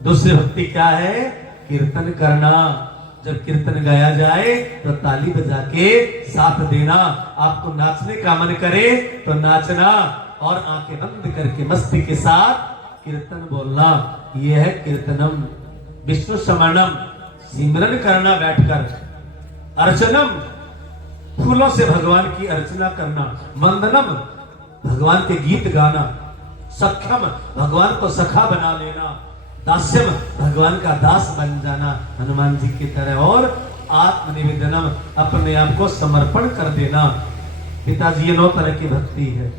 दूसरी भक्ति क्या है? कीर्तन करना। जब कीर्तन गाया जाए तो ताली बजा के साथ देना। आपको नाचने का मन करे तो नाचना, और आंखें बंद करके मस्ती के साथ कीर्तन बोलना। यह है कीर्तनम। विष्णु स्मरणम, सिमरन करना बैठकर। अर्चनम, फूलों से भगवान की अर्चना करना। वंदनम, भगवान के गीत गाना। सख्यम, भगवान को सखा बना लेना। दास्यम, भगवान का दास बन जाना हनुमान जी की तरह। और आत्मनिवेदनम, अपने आप को समर्पण कर देना। पिताजी, ये 9 तरह की भक्ति है।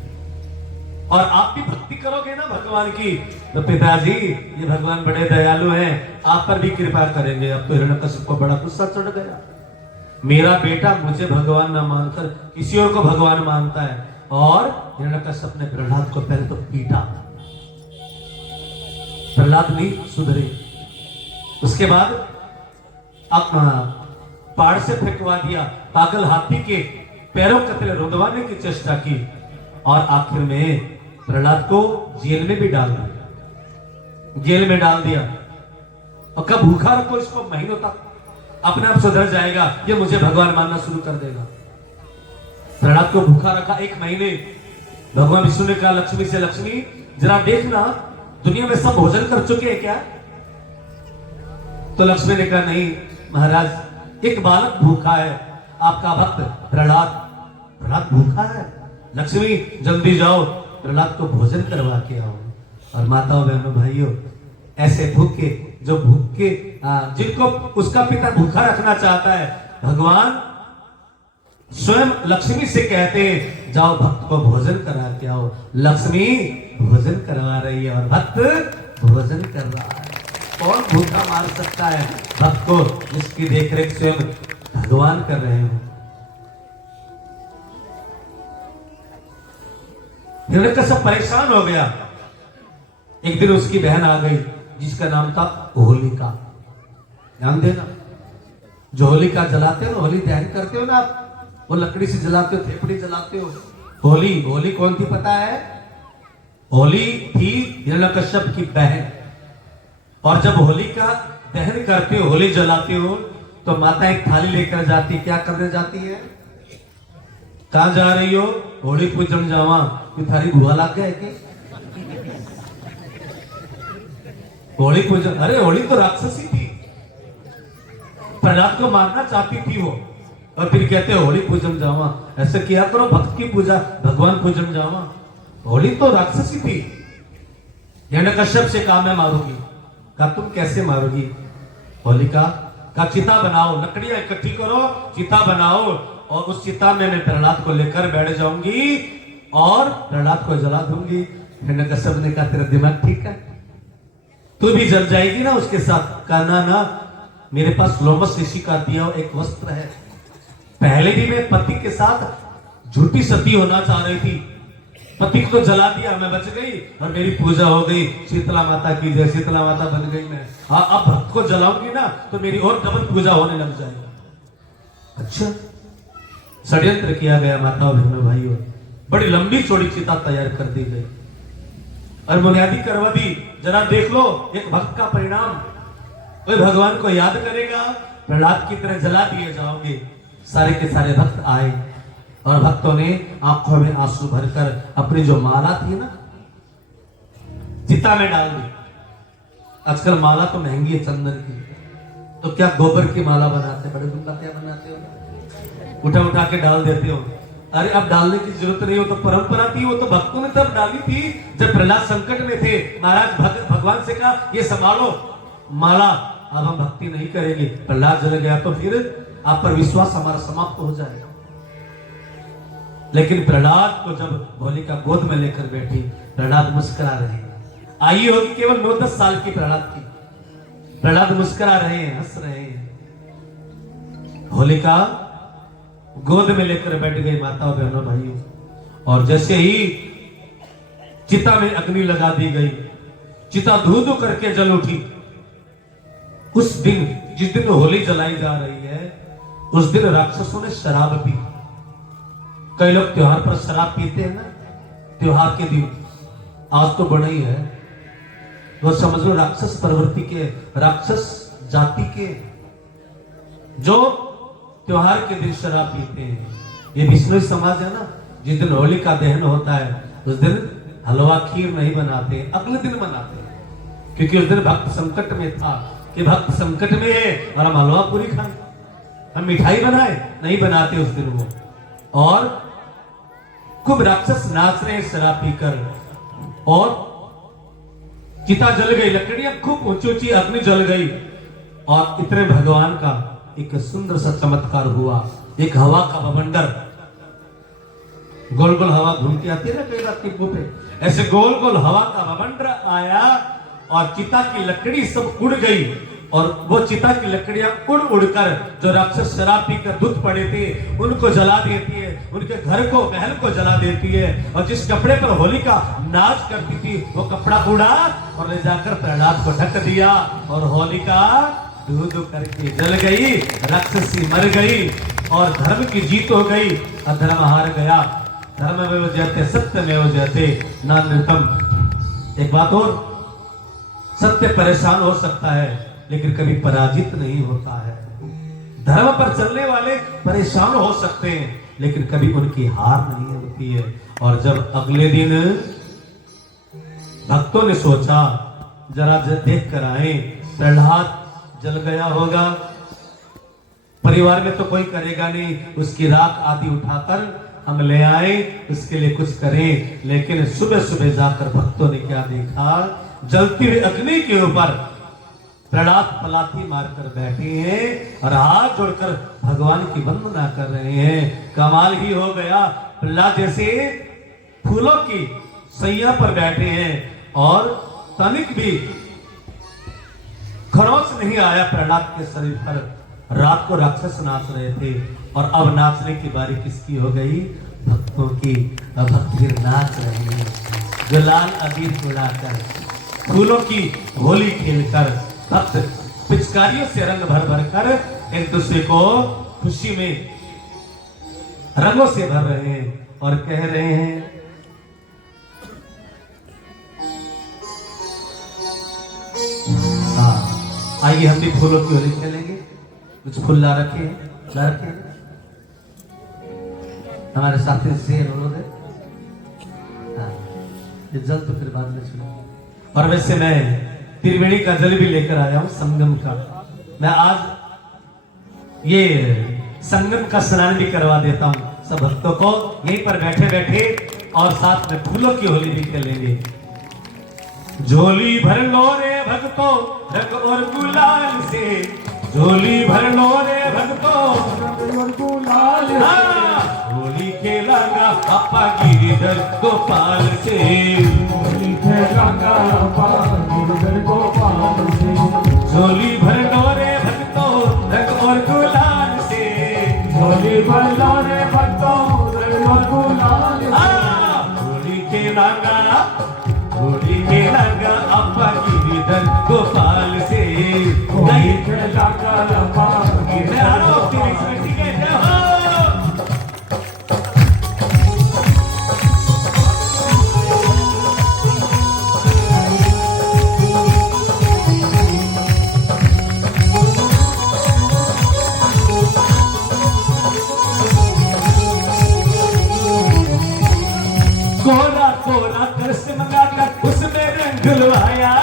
और आप भी भक्ति करोगे ना भगवान की, तो पिताजी ये भगवान बड़े दयालु हैं, आप पर भी कृपा करेंगे। अब तो हिरण्यकश्यप को बड़ा गुस्सा चढ़ गया। मेरा बेटा मुझे भगवान न मानकर किसी और को भगवान मानता है। और हिरण्यकश्यप ने प्रहलाद को पहले तो पीटा, प्रहलाद नहीं सुधरे। उसके बाद अपना पहाड़ से फेंकवा दिया, पागल हाथी के पैरों कतले रुंधवाने की चेष्टा की और आखिर में प्रहलाद को जेल में भी डाल दिया, जेल में डाल दिया। और कब भूखा रखो इसको महीनों तक, अपने आप सुधर जाएगा, ये मुझे भगवान मानना शुरू कर देगा। प्रहलाद को भूखा रखा 1 महीने। भगवान विष्णु ने कहा लक्ष्मी से, लक्ष्मी जरा देखना दुनिया में सब भोजन कर चुके हैं क्या? तो लक्ष्मी ने कहा नहीं महाराज, एक बालक भूखा है, आपका भक्त प्रहलाद, प्रहलाद भूखा है। लक्ष्मी जल्दी जाओ प्रहलाद को भोजन करवा के आओ। और माताओं बहनों भाइयों, ऐसे भूखे जो भूखे जिनको उसका पिता भूखा रखना चाहता है, भगवान स्वयं लक्ष्मी से कहते हैं जाओ भक्त को भोजन करा के आओ। लक्ष्मी भोजन करवा रही है और भक्त भोजन कर रहा है। कौन भूखा मार सकता है भक्त को जिसकी देखरेख स्वयं भगवान कर रहे हो? हिरण्यकश्यप परेशान हो गया। एक दिन उसकी बहन आ गई जिसका नाम था होलिका। ध्यान देना, जो होलिका जलाते हो, होली दहन करते हो ना आप, वो लकड़ी से जलाते हो, थेपड़ी जलाते हो। होली, होली कौन थी पता है? होली थी हिरण्यकश्यप की बहन। और जब होली का दहन करते हो, होली जलाते हो, तो माता एक थाली लेकर जाती। क्या करने जाती है? कहां जा रही हो? होली पूजन जावा। ये थारी बुआ लग गया कि होली पूजन? अरे होली तो राक्षसी थी, प्रहलाद को मारना चाहती थी वो, और फिर कहते होली पूजन जावा। ऐसे किया करो, भक्त की पूजा, भगवान पूजन जावा। होली तो राक्षसी थी। हिरण्यकश्यप से कहा मैं मारूंगी। कहा तुम कैसे मारोगी? होलिका का चिता बनाओ, लकड़ियां इकट्ठी करो, चिता बनाओ, और उस चिता में मैं प्रहलाद को लेकर बैठ जाऊंगी और प्रहलाद को जला दूंगी। हिरण्यकश्यप ने कहा तेरा दिमाग ठीक है, तू भी जल जाएगी ना उसके साथ? कहा ना ना, मेरे पास लोमस ऋषि का दिया एक वस्त्र है। पहले भी मैं पति के साथ झूठी सती होना चाह रही थी, पति को तो जला दिया, मैं बच गई और मेरी पूजा हो गई। शीतला माता की जय, शीतला माता बन गई मैं। हाँ, अब भक्त को जलाऊंगी ना तो मेरी और डबल पूजा होने लग जाएगी। अच्छा, षड्यंत्र किया गया माताओं बहनों भाइयों। बड़ी लंबी चौड़ी चिता तैयार कर दी गई और बुनियादी करवा दी। जरा देख लो एक भक्त का परिणाम। कोई भगवान को याद करेगा, प्रहलाद की तरह जला दिए जाओगे। सारे के सारे भक्त आए और भक्तों ने आंखों में आंसू भरकर अपनी जो माला थी ना, चिता में डाल दी। आजकल माला तो महंगी है चंदन की, तो क्या गोबर की माला बनाते, बड़े दुल्हा क्या बनाते हो, उठा उठा के डाल देते हो। अरे अब डालने की जरूरत नहीं हो, तो परंपरा थी, वो तो भक्तों ने तब डाली थी जब प्रहलाद संकट में थे। महाराज भगवान से कहा ये संभालो माला, अब हम भक्ति नहीं करेंगे। प्रहलाद जल गया तो फिर आप पर विश्वास हमारा समाप्त हो जाएगा। लेकिन प्रहलाद को जब होलिका गोद में लेकर बैठी, प्रहलाद मुस्कुरा रहे हैं। आयु होगी केवल 9-10 साल की प्रहलाद की, प्रहलाद मुस्कुरा रहे हैं, हंस रहे हैं। होलिका गोद में लेकर बैठ गई माताओं बहनों भाइयों। और जैसे ही चिता में अग्नि लगा दी गई, चिता धू धू करके जल उठी। उस दिन, जिस दिन होली जलाई जा रही है, उस दिन राक्षसों ने शराब पी। कई लोग त्योहार पर शराब पीते हैं ना, त्योहार के दिन। आज तो बड़ा ही है, वो समझ लो राक्षस प्रवृत्ति के, राक्षस जाति के जो त्योहार के दिन शराब पीते हैं। ये विष्णु समाज है ना, जिस दिन होली का दहन होता है उस दिन हलवा खीर नहीं बनाते, अगले दिन बनाते हैं, क्योंकि उस दिन भक्त संकट में था कि भक्त संकट में है और हम हलवा पूरी खाएं, हम मिठाई बनाए, नहीं बनाते उस दिन वो। और खूब राक्षस नाच रहे शराब पीकर, और चिता जल गई, लकड़ियां खूब ऊंची ऊंची अग्नि जल गई। और इतने भगवान का एक सुंदर सा चमत्कार हुआ। एक हवा का बवंडर, गोल गोल हवा घूमती आती है ना कई रात के पे, ऐसे गोल गोल हवा का बवंडर आया और चिता की लकड़ी सब उड़ गई। और वो चिता की लकड़ियां उड़ उड़कर जो राक्षस शराब पीकर धुत पड़े थे उनको जला देती है, उनके घर को महल को जला देती है। और जिस कपड़े पर होलिका नाच करती थी वो कपड़ा उड़ा और ले जाकर प्रहलाद को ढक दिया और होलिका दूध करके जल गई, राक्षसी मर गई और धर्म की जीत हो गई, अधर्म हार गया। धर्म में वो जयते सत्य में वो जयते नानृतम। एक बात और, सत्य परेशान हो सकता है लेकिन कभी पराजित नहीं होता है। धर्म पर चलने वाले परेशान हो सकते हैं लेकिन कभी उनकी हार नहीं होती है। और जब अगले दिन भक्तों ने सोचा जरा देख कर आए, प्रहलाद जल गया होगा, परिवार में तो कोई करेगा नहीं, उसकी राख आदि उठाकर हम ले आए, उसके लिए कुछ करें। लेकिन सुबह सुबह जाकर भक्तों ने क्या देखा, जलती हुई अग्नि के ऊपर प्रहलाद पलाथी मारकर बैठे हैं और हाथ जोड़कर भगवान की वंदना कर रहे हैं। कमाल ही हो गया, प्रहलाद जैसे फूलों की सैया पर बैठे हैं और तनिक भी खरोच नहीं आया प्रहलाद के शरीर पर। रात को राक्षस नाच रहे थे और अब नाचने की बारी किसकी हो गई, भक्तों की। अब भक्त फिर नाच रहे हैं, गुलाल अबीर उड़ाकर, फूलों की होली खेलकर, भक्त पिचकारियों से रंग भर भर कर एक दूसरे को खुशी में रंगों से भर रहे हैं और कह रहे हैं, आइए हम भी फूलों की होली खेलेंगे। कुछ फूल ला रखे हैं हमारे साथी से अनुरोध है। ये जल तो फिर बाद में सुनो। और वैसे मैं त्रिवेणी का जल भी लेकर आया हूं, संगम का। मैं आज ये संगम का स्नान भी करवा देता हूं सब भक्तों को, यहीं पर बैठे बैठे, और साथ में फूलों की होली भी खेलेंगे। झोली भर लो रे भक्तों रंग और गुलाल से, झोली भर लो रे भक्तों रंग और गुलाल से, होली खेलांगा अपा गिरिधर गोपाल से, होली खेलांगा अपा गिरिधर गोपाल से, झोली भर लो रे भक्तों रंग और गुलाल से, झोली भर लो रे भक्तों रंग और गुलाल से, होली खेलांगा अपा गिरिधर गोपाल से, होली खेलांगा अपा गिरिधर गोपाल से। ठीक है, जय हो। कोरा कोरा कृष्ण मंगाकर उसने रंग धुलवाया,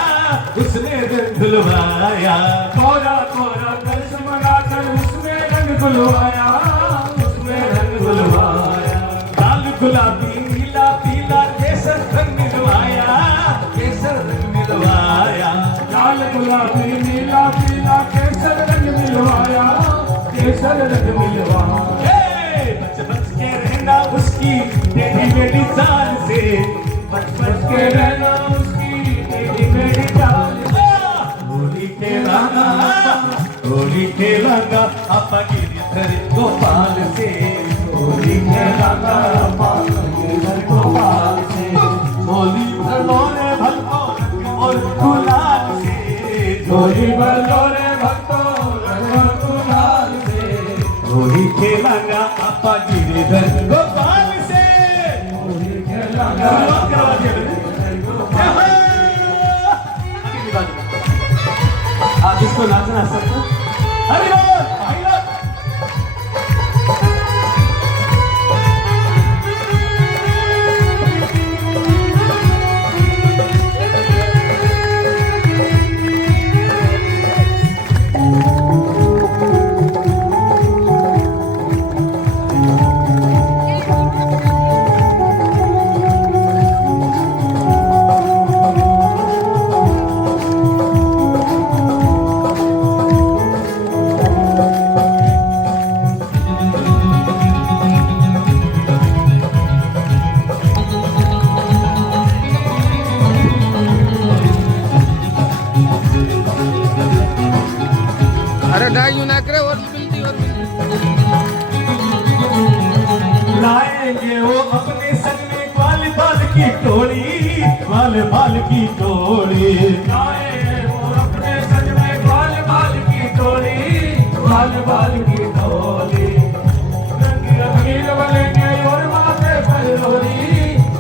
उसने रंग धुलवाया, कोरा कोरा कृष्ण मंगाकर उसने रंग धुलवाया, उसने रंग धुलवाया, लाल गुलाबी नीला पीला केसर रंग मिलवाया, केसर रंग मिलवाया, लाल गुलाबी नीला पीला केसर रंग मिलवाया, केसर रंग मिलवाया। बच बच के रहना उसकी टेढ़ी मेढ़ी चाल से, बच बच के रहना उसकी टेढ़ी मेढ़ी चाल से, होली खेलांगा अपा गिरिधर गोपाल से, होली खेलांगा अपा गिरिधर गोपाल से, होली भर लो रे भक्तों और गुलाल से, होली भर लो रे भक्तों और गुलाल से, होली खेलांगा अपा गिरिधर गोपाल से, होली खेलांगा अपा गिरिधर गोपाल से। आप इसको नाचना सकते, हरि बोल। जाएंगे वो अपने संग में ग्वाल बाल की टोली, ग्वाल बाल की टोली। जाए वो अपने संग में ग्वाल बाल की टोली, ग्वाल बाल की टोली। रंग रंगीन बनेंगे और माथे पर रोली,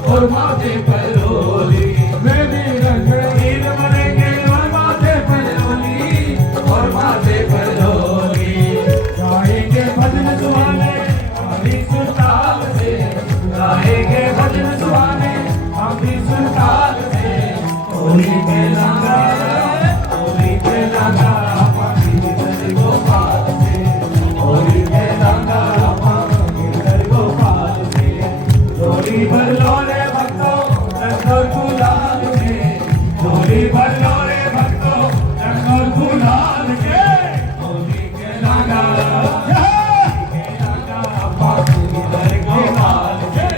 और माथे पर रोली। वे भी रंग रंगीन बनेंगे और माथे पर रोली, और माथे पर रोली। गाएंगे भजन सुहाने हमारी सुरताल से, गाएंगे भजन सुहाने हमारी सुरताल से। होली के लंगा, होली के लंगा पानी गिरधर गोपाल से, होली के लंगा पानी गिरधर गोपाल से। होली भर लो रे भक्तों रंग और गुलाल के, होली भर लो रे भक्तों रंग और गुलाल के। होली के लंगा, होली के लंगा पानी गिरधर गोपाल के,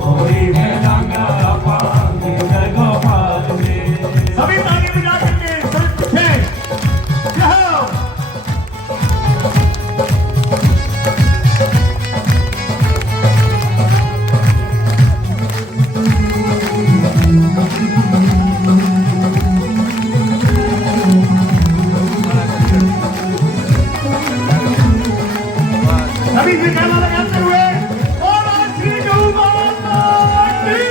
होली के लंगा पानी गिरधर गोपाल के। सभी ताली बजा करके सर उठे। जाओ। सभी से गाना लगाते हुए और श्री गौ माता की।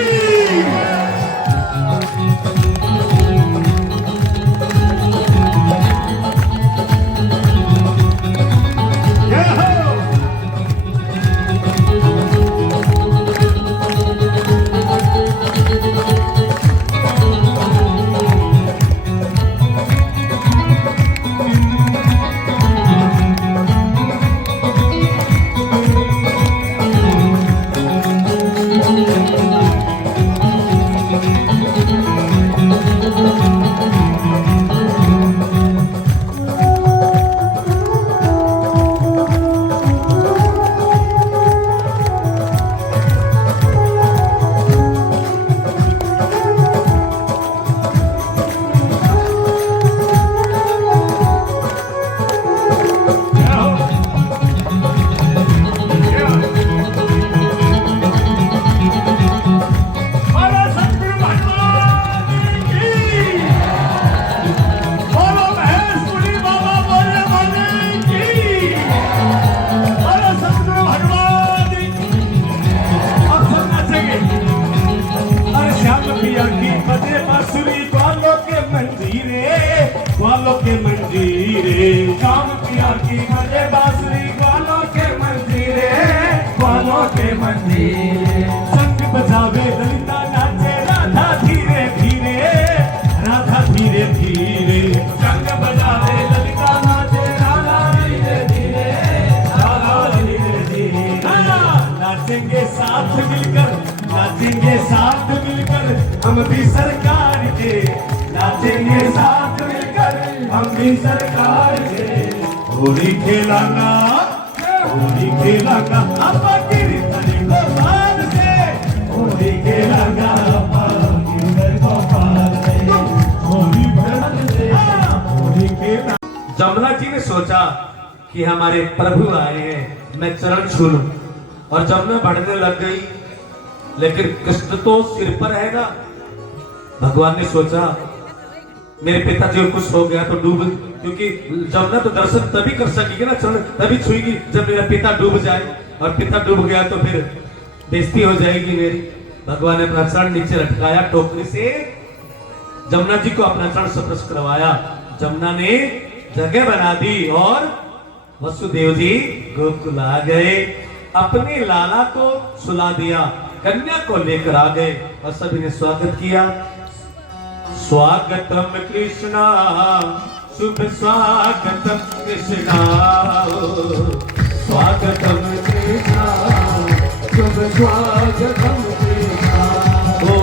जय हो। बोलो सतगुरु भगवान की। बोलो महेशपुरी बाबा बोले बोले की। बोलो सतगुरु भगवान की। अब सब नाचेंगे। अरे श्याम पिया की बजे बांसुरी ग्वालों के मंजीरे, ग्वालों के मंजीरे। श्याम पिया की बजे बांसुरी ग्वालों के मंजीरे, ग्वालों के मंजीरे। संग बजावे ललिता नाचे राधा धीरे धीरे, राधा धीरे धीरे। संग बजावे ललिता नाचे राधा धीरे धीरे, राधा धीरे धीरे। नाचेंगे साथ मिलकर, नाचेंगे साथ मिलकर हम भी सरकार के, नाचेंगे साथ मिलकर हम भी सरकार के। होली खेलाना, होली खेलाना अपा गिरधर गोपाल से, होली खेलाना अपा गिरधर गोपाल से। होली खेलाना से, होली खेलाना। जमुना जी ने सोचा कि हमारे प्रभु आए हैं, मैं चरण छू लूं, और जमुना बढ़ने लग गई। लेकिन कृष्ण तो सिर पर है ना। भगवान ने सोचा मेरे पिताजी को कुछ हो गया तो डूब, क्योंकि जमुना तो दर्शन तभी कर सकेगी ना, चरण तभी छुएगी जब मेरा पिता डूब जाए, और पिता डूब गया तो फिर बेइज्जती हो जाएगी मेरी। भगवान ने अपना चरण नीचे लटकाया टोकरी से, जमुना जी को अपना चरण स्पर्श करवाया। जमुना ने जगह बना दी और वसुदेव जी गोकुल आ गए। अपने लाला को सुला दिया, कन्या को लेकर आ गए और सभी ने स्वागत किया। स्वागतम कृष्णा, शुभ स्वागतम कृष्णा, स्वागतम कृष्णा, शुभ स्वागतम कृष्णा। ओ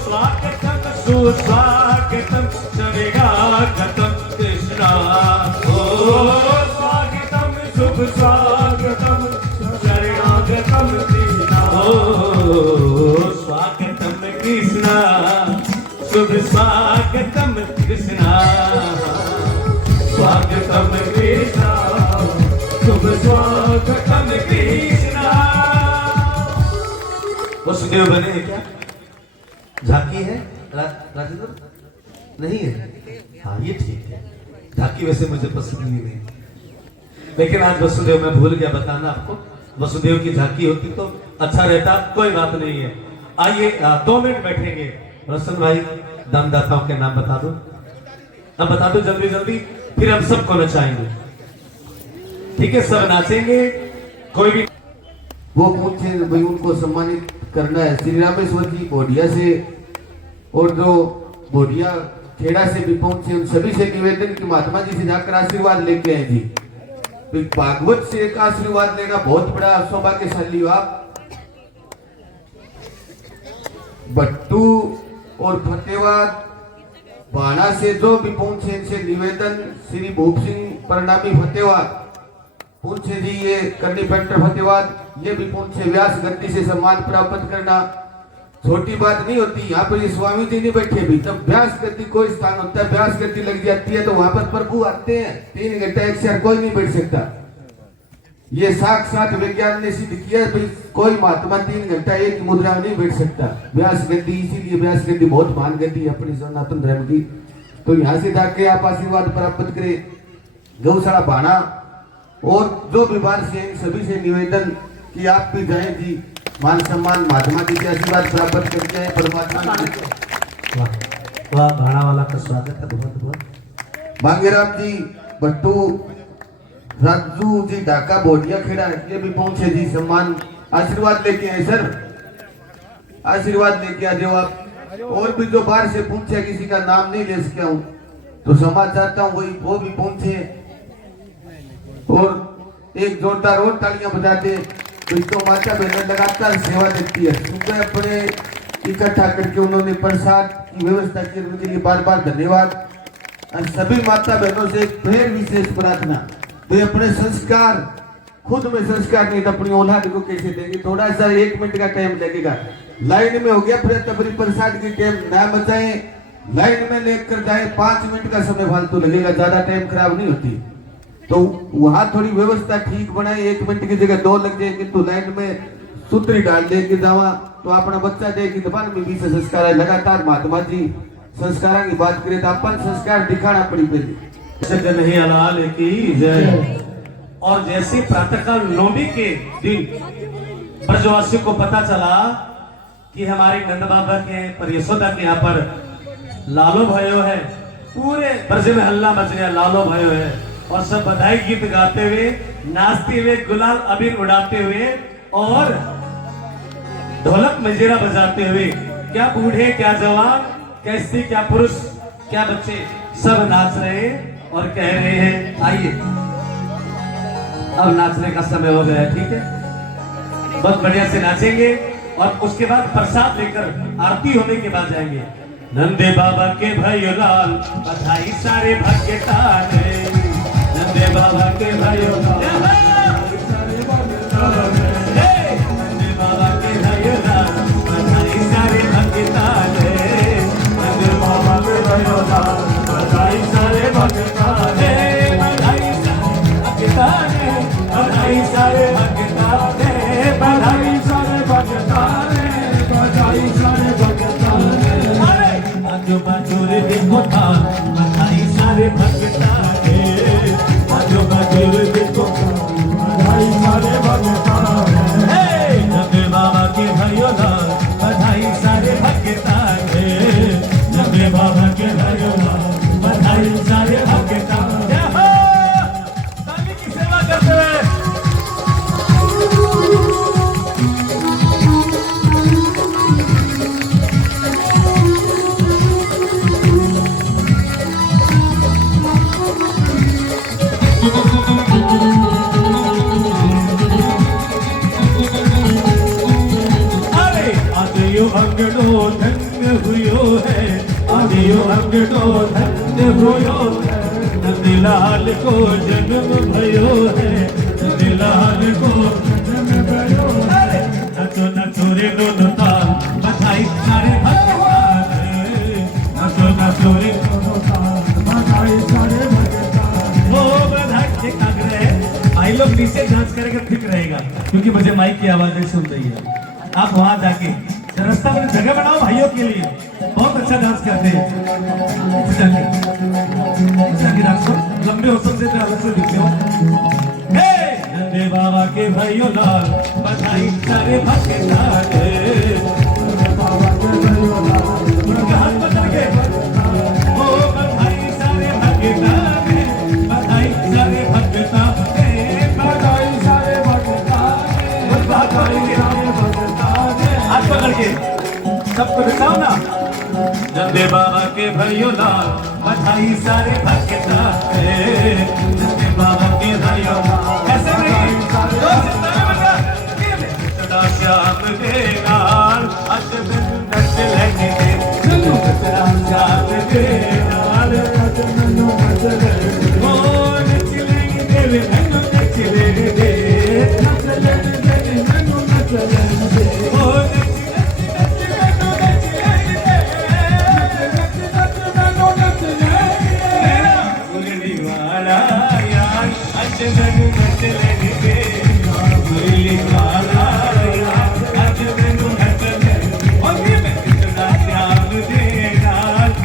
स्वागतम सुस्वागतम शरणागतम कृष्णा। ओ स्वागतम शुभ स्वागतम शरणागतम कृष्णा। ओ स्वागतम कृष्णा, शुभ स्वागतम कृष्णा, स्वागतम कृष्णा, शुभ स्वागतम कृष्णा। वसुदेव बने हैं क्या? झांकी है राजेंद्र? नहीं है। हाँ ये ठीक है, झांकी वैसे मुझे पसंद नहीं, लेकिन आज वसुदेव मैं भूल गया बताना आपको। वसुदेव की झांकी होती तो अच्छा रहता, कोई बात नहीं है। आइए 2 मिनट बैठेंगे। रोशन भाई दानदाताओं के नाम बता दो, अब बता दो जल्दी जल्दी, फिर हम सबको नचाएंगे। ठीक है, सब नाचेंगे। कोई भी वो पूछे भाई उनको सम्मानित करना है श्री रामेश्वर जी भोडिया से, और जो भोडिया खेड़ा से भी पहुंचे उन सभी से निवेदन कि महात्मा जी से जाकर आशीर्वाद लेके आए जी। भागवत से एक आशीर्वाद लेना बहुत बड़ा सौभाग्यशाली हो आप। बट्टू और फतेहाबाद बाणा से जो भी पहुंचे इनसे निवेदन, श्री भूप सिंह परिणामी फतेहाबाद पूछे जी, ये करनी पेंटर फतेहाबाद, ये भी पूछे व्यास गद्दी से सम्मान प्राप्त करना छोटी बात नहीं होती। यहाँ पर ये स्वामी जी नहीं बैठे भी, तब व्यास गद्दी कोई स्थान होता है, व्यास गद्दी लग जाती है तो वहां पर प्रभु आते हैं। 3 घंटा एक साथ कोई नहीं बैठ सकता। ये साक्षात विज्ञान ने सिद्ध किया भाई, कोई महात्मा 3 घंटा एक मुद्रा में नहीं बैठ सकता। व्यास गद्दी, इसीलिए व्यास गद्दी बहुत महान गद्दी है अपनी सनातन धर्म की। तो यहाँ से जाके आप आशीर्वाद प्राप्त करें। गौशाला बाणा और जो भी बार से सभी से निवेदन कि आप भी जाएं जी, मान सम्मान महात्मा जी के आशीर्वाद प्राप्त करते हैं परमात्मा। वाह, भाड़ा वाला का स्वागत है बहुत बहुत। मांगेराम जी बट्टू, राजू जी ढाका भोटिया खेड़ा, ये भी पहुंचे जी, सम्मान आशीर्वाद लेके आए सर, आशीर्वाद लेके आ जाओ आप। और भी जो बाहर से पूछे, किसी का नाम नहीं ले सका हूँ तो क्षमा चाहता हूँ, वही वो भी पहुंचे। और एक जोरदार और तालियां बजाते। तो माता बहन लगातार सेवा देती है, सुबह अपने इकट्ठा करके उन्होंने प्रसाद की व्यवस्था की, उनके लिए बार बार धन्यवाद। और सभी माता बहनों से एक फिर विशेष प्रार्थना, तो अपने संस्कार खुद में संस्कार नहीं तो अपनी औलाद को कैसे देंगे। थोड़ा सा 1 मिनट का टाइम लगेगा, लाइन में हो गया फिर तबरी प्रसाद की टाइम ना बचाएं, लाइन में लेकर जाए। 5 मिनट का समय फालतू लगेगा, ज्यादा टाइम खराब नहीं होती। तो वहां थोड़ी व्यवस्था ठीक बनाए, 1 मिनट की जगह 2 लग जाएगी तो लाइन में सूत्री डाल देगी जावा तो अपना बच्चा देगी दबान में भी संस्कार है। लगातार महात्मा जी संस्कार की बात करें तो अपन संस्कार दिखाना पड़ी पहले। नहीं अलाल की जय। और जैसे प्रातःकाल 9वीं के दिन ब्रजवासियों को पता चला कि हमारे नंद बाबा के पर यशोदा के यहाँ पर लालो भयो है, पूरे ब्रज में हल्ला मच गया, लालो भयो है। और सब बधाई गीत गाते हुए, नाचते हुए, गुलाल अबीर उड़ाते हुए और ढोलक मंजीरा बजाते हुए, क्या बूढ़े क्या जवान, क्या स्त्री क्या पुरुष क्या बच्चे, सब नाच रहे और कह रहे हैं आइए अब नाचने का समय हो गया है। ठीक है, बहुत बढ़िया से नाचेंगे और उसके बाद प्रसाद लेकर आरती होने के बाद जाएंगे। नंदे बाबा के भयो लाल बधाई सारे भक्ता ने, नंदे बाबा के भयो लाल, नंदे बाबा के भयो लाल बधाई सारे भक्ता ने, नंदे बाबा के भयो लाल बधाई सारे भक्ता ने, बधाई सारे भक्ता ने, बधाई सारे भक्ता ने, बधाई सारे भक्ता ने, बधाई सारे भक्ता ने। आजू बाजू रे देखो था बधाई सारे भक्ता ने, आजू बाजू रे देखो बधाई सारे भक्ता ने, नंदे बाबा के भयो लाल बधाई सारे भक्ता ने, नंदे बाबा के भयो लाल बधाई सारे भक्ता ने। ताली की सेवा करते हुए अंगड़ो धन्य हुयो है, आदियो अंगड़ो धन्य हुयो है, नंदलाल को जन्म भयो है, नंदलाल को जन्म भयो है। नचो नचो रे दोनों ताल बधाई सारे भक्ता ने, नचो नचो रे दोनों ताल बधाई सारे भक्ता ने। वो बधाई ठीक ठाक रहे, भाई लोग नीचे डांस करेंगे ठीक रहेगा क्योंकि मुझे माइक की आवाजें सुन रही है। आप वहां जाके रास्ता में जगह बनाओ भाइयों के लिए, बहुत अच्छा डांस करते हैं। जाके डांस करो, लंबे हो सबसे अलग से दिखते हो। नंदे बाबा के भाइयों लाल बधाई सारे भक्के लाल, बाबा के भाइयों लाल हाथ बजा के ओ बधाई सारे भक्के लाल, बधाई सारे भक्के लाल, बधाई सारे भक्के लाल, बधाई सारे भक्के लाल। हाथ पकड़ के सबको दिखाओ ना। नंदे बाबा के भाइयों लाल बधाई सारे भक्के लाल, नंदे बाबा के भाइयों लाल। ऐसे नहीं श्याम के लाल अज मैनू नच लैने दे, श्याम के लाल अज मैनू नच लैने दे, नच लैने दे मैनू नच लैने दे, नच लैने दे मैनू नच लैने दे, मुरली वाला यार अज मैनू नच लैने दे, मुरली वाला श्याम के दर्शन कर लेंगे, अरे हट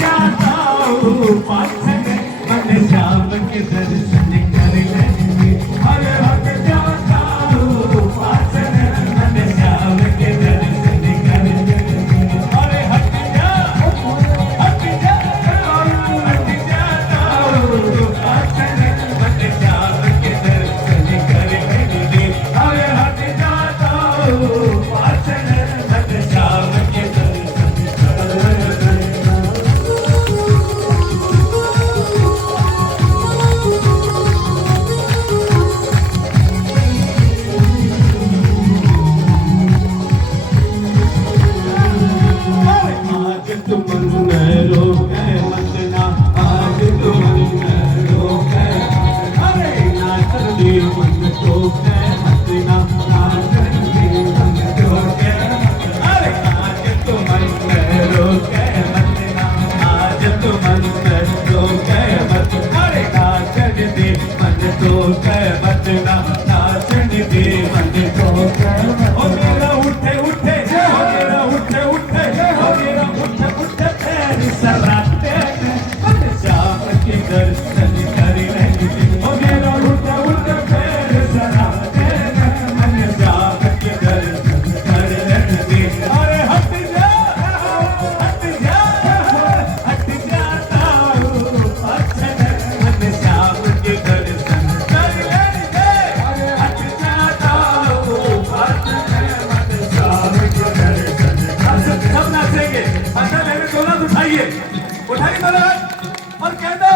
जाता हूँ पासन, मैंने श्याम के दर्शन कर लेंगे, अरे हट जाता हूँ पासन, मैंने श्याम के दर्शन कर लेंगे, अरे हट जाता हूँ पासन, मैंने श्याम के दर्शन कर लेंगे। उठाइए और कहना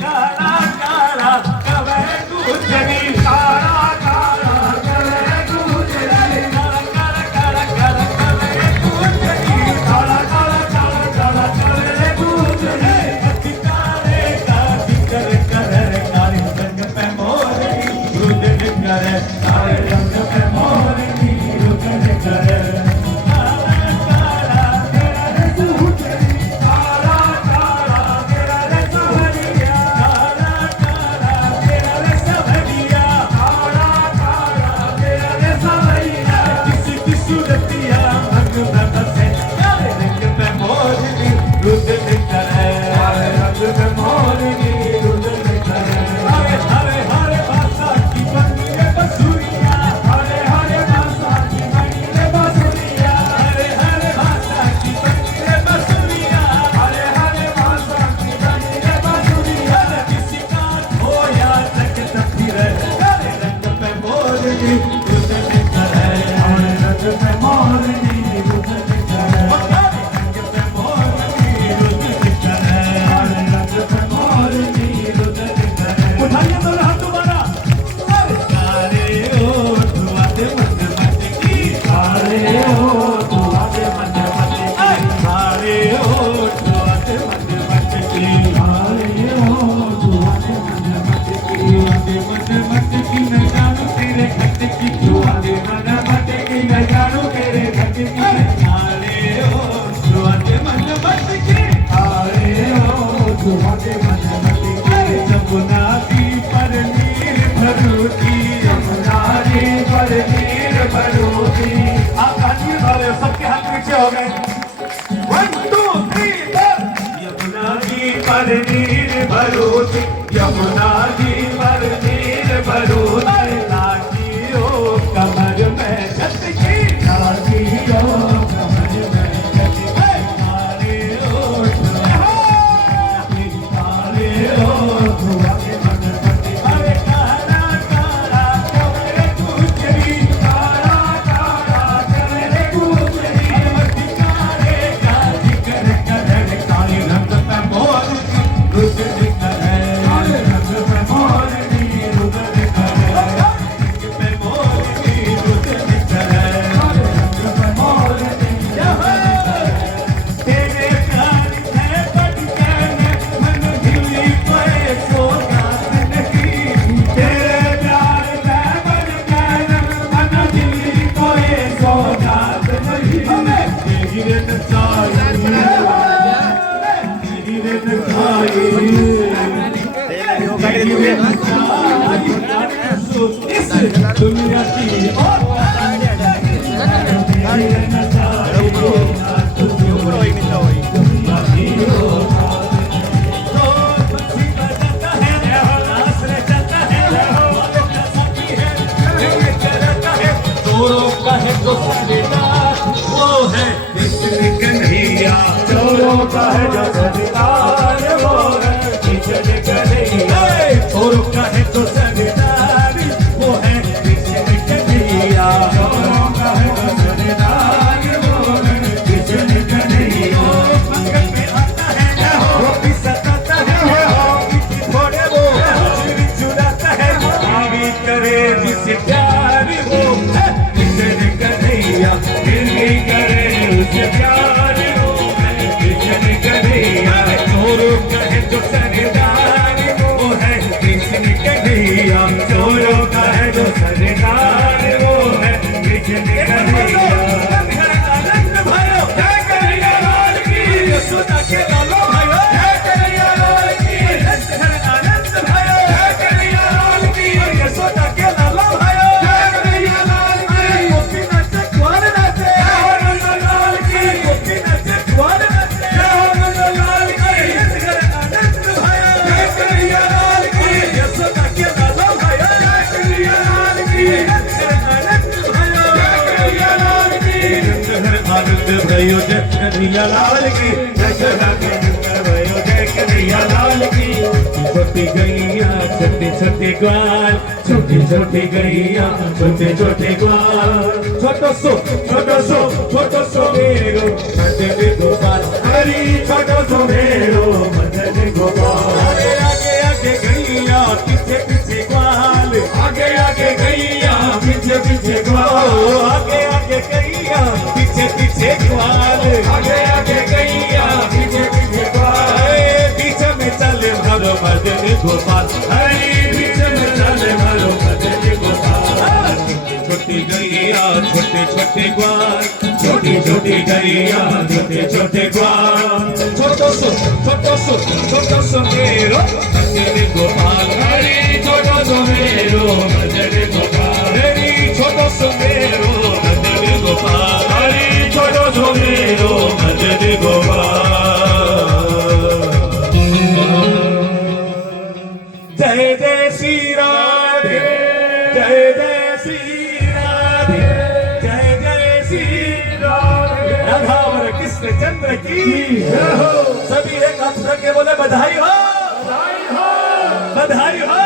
काला काला कवे गुजरी, काला काला कवे गुजरी, काला काला काला कवे गुजरी, काला काला काला काला कवे गुजरी, अधिकारे का जिक्र करे, काले रंग पे मोरनी रुदन करे, काले रंग पे मोरनी रुदन करे, हरे हरे भाषा की बनी है बसुरिया, हरे हरे भाषा नीर भरोसी। आप हाथी भरे सबके हाथ नीचे हो गए 1 2 3 4 यमुना जी पर नीर भरोसी, यमुना जी पर नीर भरोसी। लागियो कमर में छत की लागियो कमर में छत की, काले ओठ धुआ के मनपति। अरे काला काला कमर गुजरी काला काला चले गुजरी, काले काली कर कर काले रंग पे मोर की रुदन करे, काले रंग पे मोर की रुदन करे, पे मोरनी रुदन करे काले रंग पे मोर की तेरे प्यार है पटकन मन दिली पे सोगात नहीं तेरे प्यार में बन कर मन दिल्ली कोई सौगात नहीं। तेरी रे नचाई तेरी रे नचाई तेरी रे नचाई इस दुनिया की और वो है कृष्ण कन्हैया चोरों का है जो सरदार, वो है किशन कन्हैया। चोरों का है तो सरदार वो है कृष्ण कन्हैया चोरों का है जो सरदार, वो है किशन कन्हैया। मंगल में आता है वो भी सताता है थोड़े वो भी चुराता है भी करे जिसे प्यार वो है कृष्ण कन्हैया फिर भी करे उसे प्यार, वो है किशन कन्हैया। चोरों का है जो सरदार वो है कृष्ण कन्हैया चोरों का है जो सरदार, वो है किशन कन्हैया। आनंद भयो जय कन्हैया लाल की, यशोदा के लालो भयो जय कन्हैया लाल की, आनंद भयो जय कन्हैया लाल की, यशोदा के लालो भयो जय कन्हैया लाल की, गोपी नाचे ग्वाल नाचे जय हो नंद लाल की, गोपी नाचे ग्वाल नाचे जय हो नंद लाल की, आनंद भयो जय कन्हैया लाल की, यशोदा के लालो भयो जय कन्हैया लाल की, आनंद भयो जय कन्हैया लाल की। आनंद भयो जय कन्हैया लाल की यशोदा के नंद भयो जय कन्हैया लाल की। छोटी गैया छोटे छोटे ग्वाल छोटी छोटी गैया छोटे छोटे ग्वाल छोटो सो मेरो मदन गोपाल हरी छोटो सो मेरो मदन गोपाल। अरे आगे आगे गैया पीछे पीछे ग्वाल आगे आगे गैया पीछे पीछे ग्वाल, आगे आगे गैया पीछे पीछे ग्वाल आगे आगे गैया पीछे पीछे ग्वाल। बीच में चले भरो मदन गोपाल हरी बीच में चले भरो मदन गोपाल। छोटी गैया छोटे छोटे ग्वाल छोटी छोटी गैया छोटे छोटे ग्वाल, छोटो सो मेरो मदन गोपाल हरी छोटो सो मेरो मदन गोपाल। हरी छोटो सो मेरो मदन गोपाल हरी छोटो सो मेरो मदन गोपाल। जय जय श्री राधे जय जय श्री राधे जय जय श्री राधे राधा और कृष्ण चंद्र की जय हो। सभी एक हाथ उठा के बोले बधाई हो बधाई हो।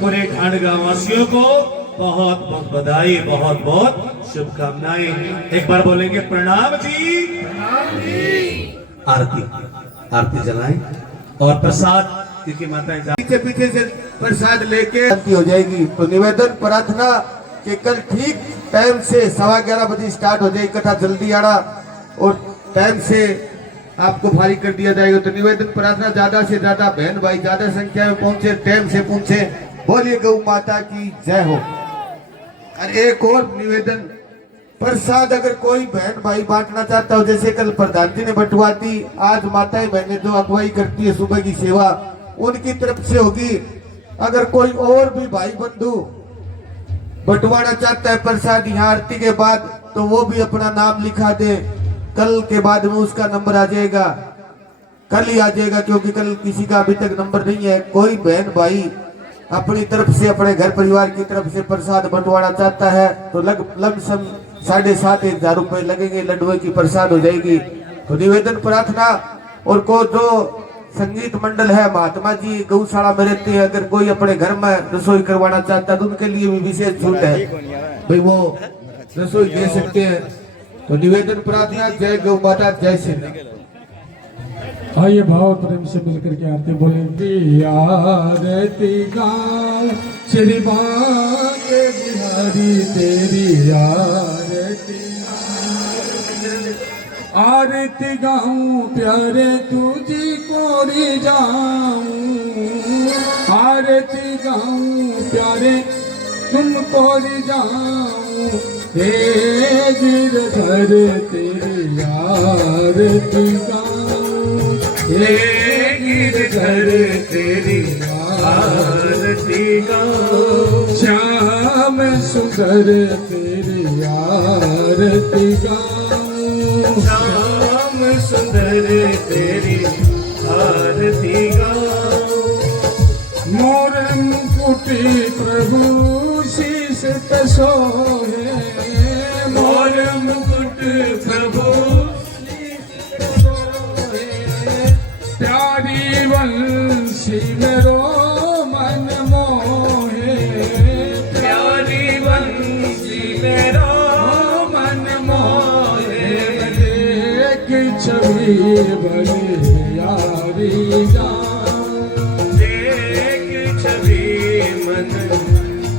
पूरे खांडगांव वासियों को बहुत बहुत बधाई बहुत बहुत शुभकामनाएं। एक बार बोलेंगे प्रणाम जी आरती आरती जलाएं और प्रसाद क्योंकि माताएं पीछे पीछे से प्रसाद लेके शांति हो जाएगी। तो निवेदन प्रार्थना कि कल ठीक टाइम से 11:15 बजे स्टार्ट हो जाए, इकट्ठा जल्दी आना और टाइम से आपको फारिग कर दिया जाएगा। तो निवेदन प्रार्थना ज्यादा से ज्यादा बहन भाई ज्यादा संख्या में पहुंचे, टाइम से पहुंचे। बोलिए गौ माता की जय हो। और एक और निवेदन, प्रसाद अगर कोई बहन भाई बांटना चाहता हो, जैसे कल प्रधान जी ने बंटवा दी, आज माताएं बहनें जो अगुवाई करती है सुबह की सेवा उनकी तरफ से होगी। अगर कोई और भी भाई बंधु बंटवारा चाहता है प्रसाद यहाँ आरती के बाद, तो वो भी अपना नाम लिखा दे। कल के बाद में उसका नंबर आ जाएगा, कल ही आ जाएगा, क्योंकि कल किसी का अभी तक नंबर नहीं है। कोई बहन भाई अपनी तरफ से, अपने घर परिवार की तरफ से प्रसाद बंटवारा चाहता है तो लमसम 7,500 रुपए लगेंगे, लड्डुए की प्रसाद हो जाएगी। तो निवेदन प्रार्थना, और को जो संगीत मंडल है महात्मा जी गौशाला में रहते हैं, अगर कोई अपने घर में रसोई करवाना चाहता है तो उनके लिए भी विशेष छूट है, भाई वो रसोई दे सकते हैं। तो निवेदन प्रार्थना, जय गौ माता, जय श्री राम। आइए भाव प्रेम से मिलकर के आरती बोलेंगे। आरती गाँव श्री बांके बिहारी तेरी आरती, आरती गाऊं प्यारे तुझी कोरी जाऊं, आरती गाऊं प्यारे तुम कोरी जाऊं, हे गिरधर तेरी आरती गाऊं, हे गिरधर तेरी आरती गाऊं, श्याम सुंदर तेरी आरती गाऊं, श्याम सुंदर तेरी आरती गाऊं, मोर मुकुट प्रभु शीश सोहे, मोर मुकुट प्रभु शीश सोहे, प्यारी वंशी मेरो मन मोहे, प्यारी वंशी मेरो मन मोहे, देख छवि बड़ी यारी जाऊं, देख छवि मन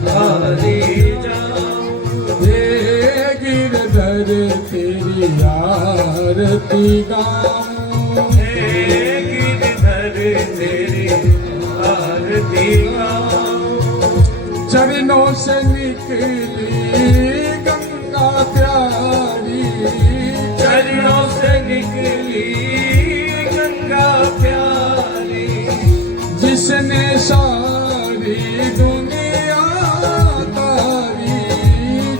हारी जाऊं, हे गिरधर तेरी आरती गाऊं, हे गिरधर तेरी आरती गाऊं, चरणों से निकली गंगा प्यारी, चरणों से निकली गंगा प्यारी, जिसने सारी दुनिया तारी,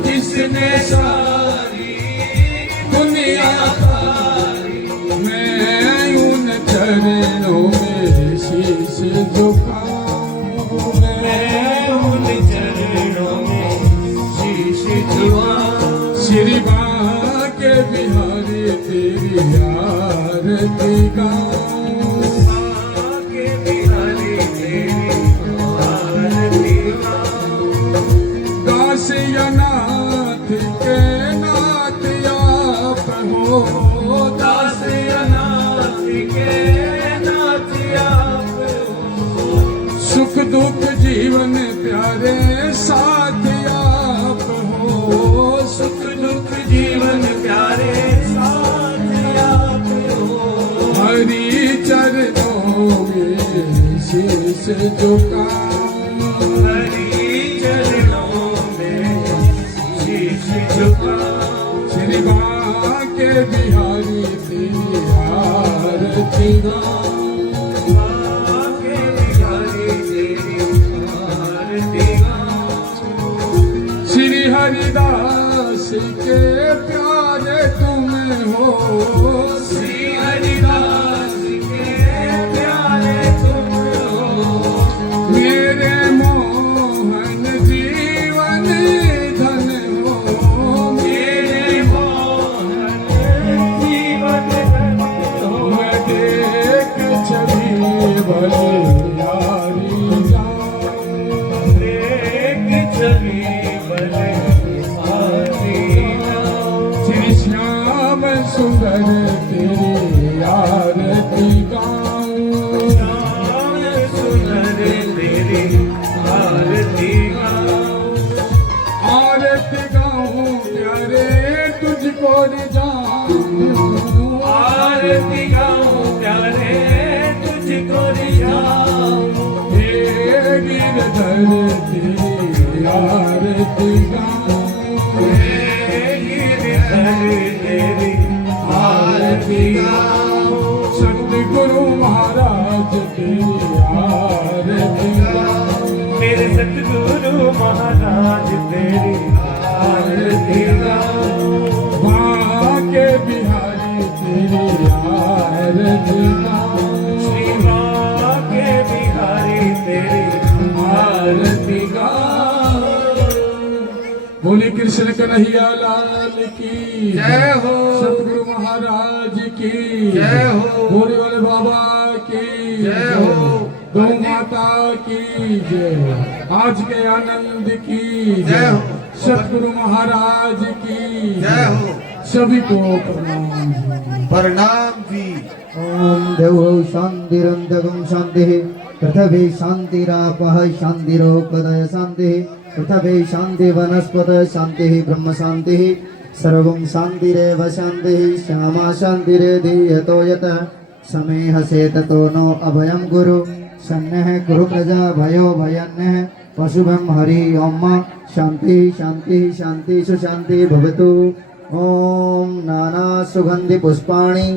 जिसने सारी दुनिया तारी, मैं उन चरणों में शीश झुकाऊं, मैं उन चरणों में शीश झुकाऊं, श्री बांके बिहारी तेरी आरती गाऊं, बांके बिहारी तेरी आरती गाऊं, दासियानाथ के नाथ आप हो, दासियानाथ के नाथ आप हो, सुख दुख जीवन प्यारे साथ आप हो, सुख दुख जीवन प्यारे साथ आप हो, हरि चरणों में शीश झुकाऊं, हरि चरणों में शीश झुकाऊं, श्री बांके बिहारी तेरी आरती गाऊं, बांके बिहारी तेरी आरती गाऊं, श्री हरिदास के प्यारे तुम हो, श्री हरिदास के प्यारे तुम हो, मेरे मोहन जीवन धन हो, मेरे मोहन जीवन धन हो, मैं देख छवि बड़ी यारी जाऊं, देख छवि बड़ी यारी जाऊं, श्री श्याम सुंदर तेरी आरती गाऊं, श्याम सुंदर तेरी आरती गाऊं, आरती गाऊं प्यारे तुझको रिझाऊं, आरती गाऊं प्यारे तुझको रिझाऊं, हे गिरधर तेरी आरती गाऊं, हे गिरधर तेरी आरती गाऊं, सतगुरु महाराज तेरी आरती गाऊं, मेरे सतगुरु महाराज तेरी बोले कृष्ण कन्हैया लाल की जय हो। सतगुरु महाराज की जय हो। भोले वाले बाबा की जय हो। गौ माता की जय। आज के आनंद की जय हो। सतगुरु महाराज की जय हो। सभी को प्रणाम। प्रणाम जी। ओम देवो शांतिरंतकं शांतिः पृथ्वी शांतिरापः शांतिरोपदय शांतिः पृथ्वी शांति वनस्पतय शांतिः ब्रह्म शांतिः सर्वं शांतिरेव शांतिः श्यामा शांतिरेधि यतो यतः समेहसे ततो नो अभयं गुरु सन्नः कुरु प्रजा भयो भयन्नः पशुभं हरि ओम शांति शांति शांति सुशांति भवतु। ओम नाना सुगंधि पुष्पाणि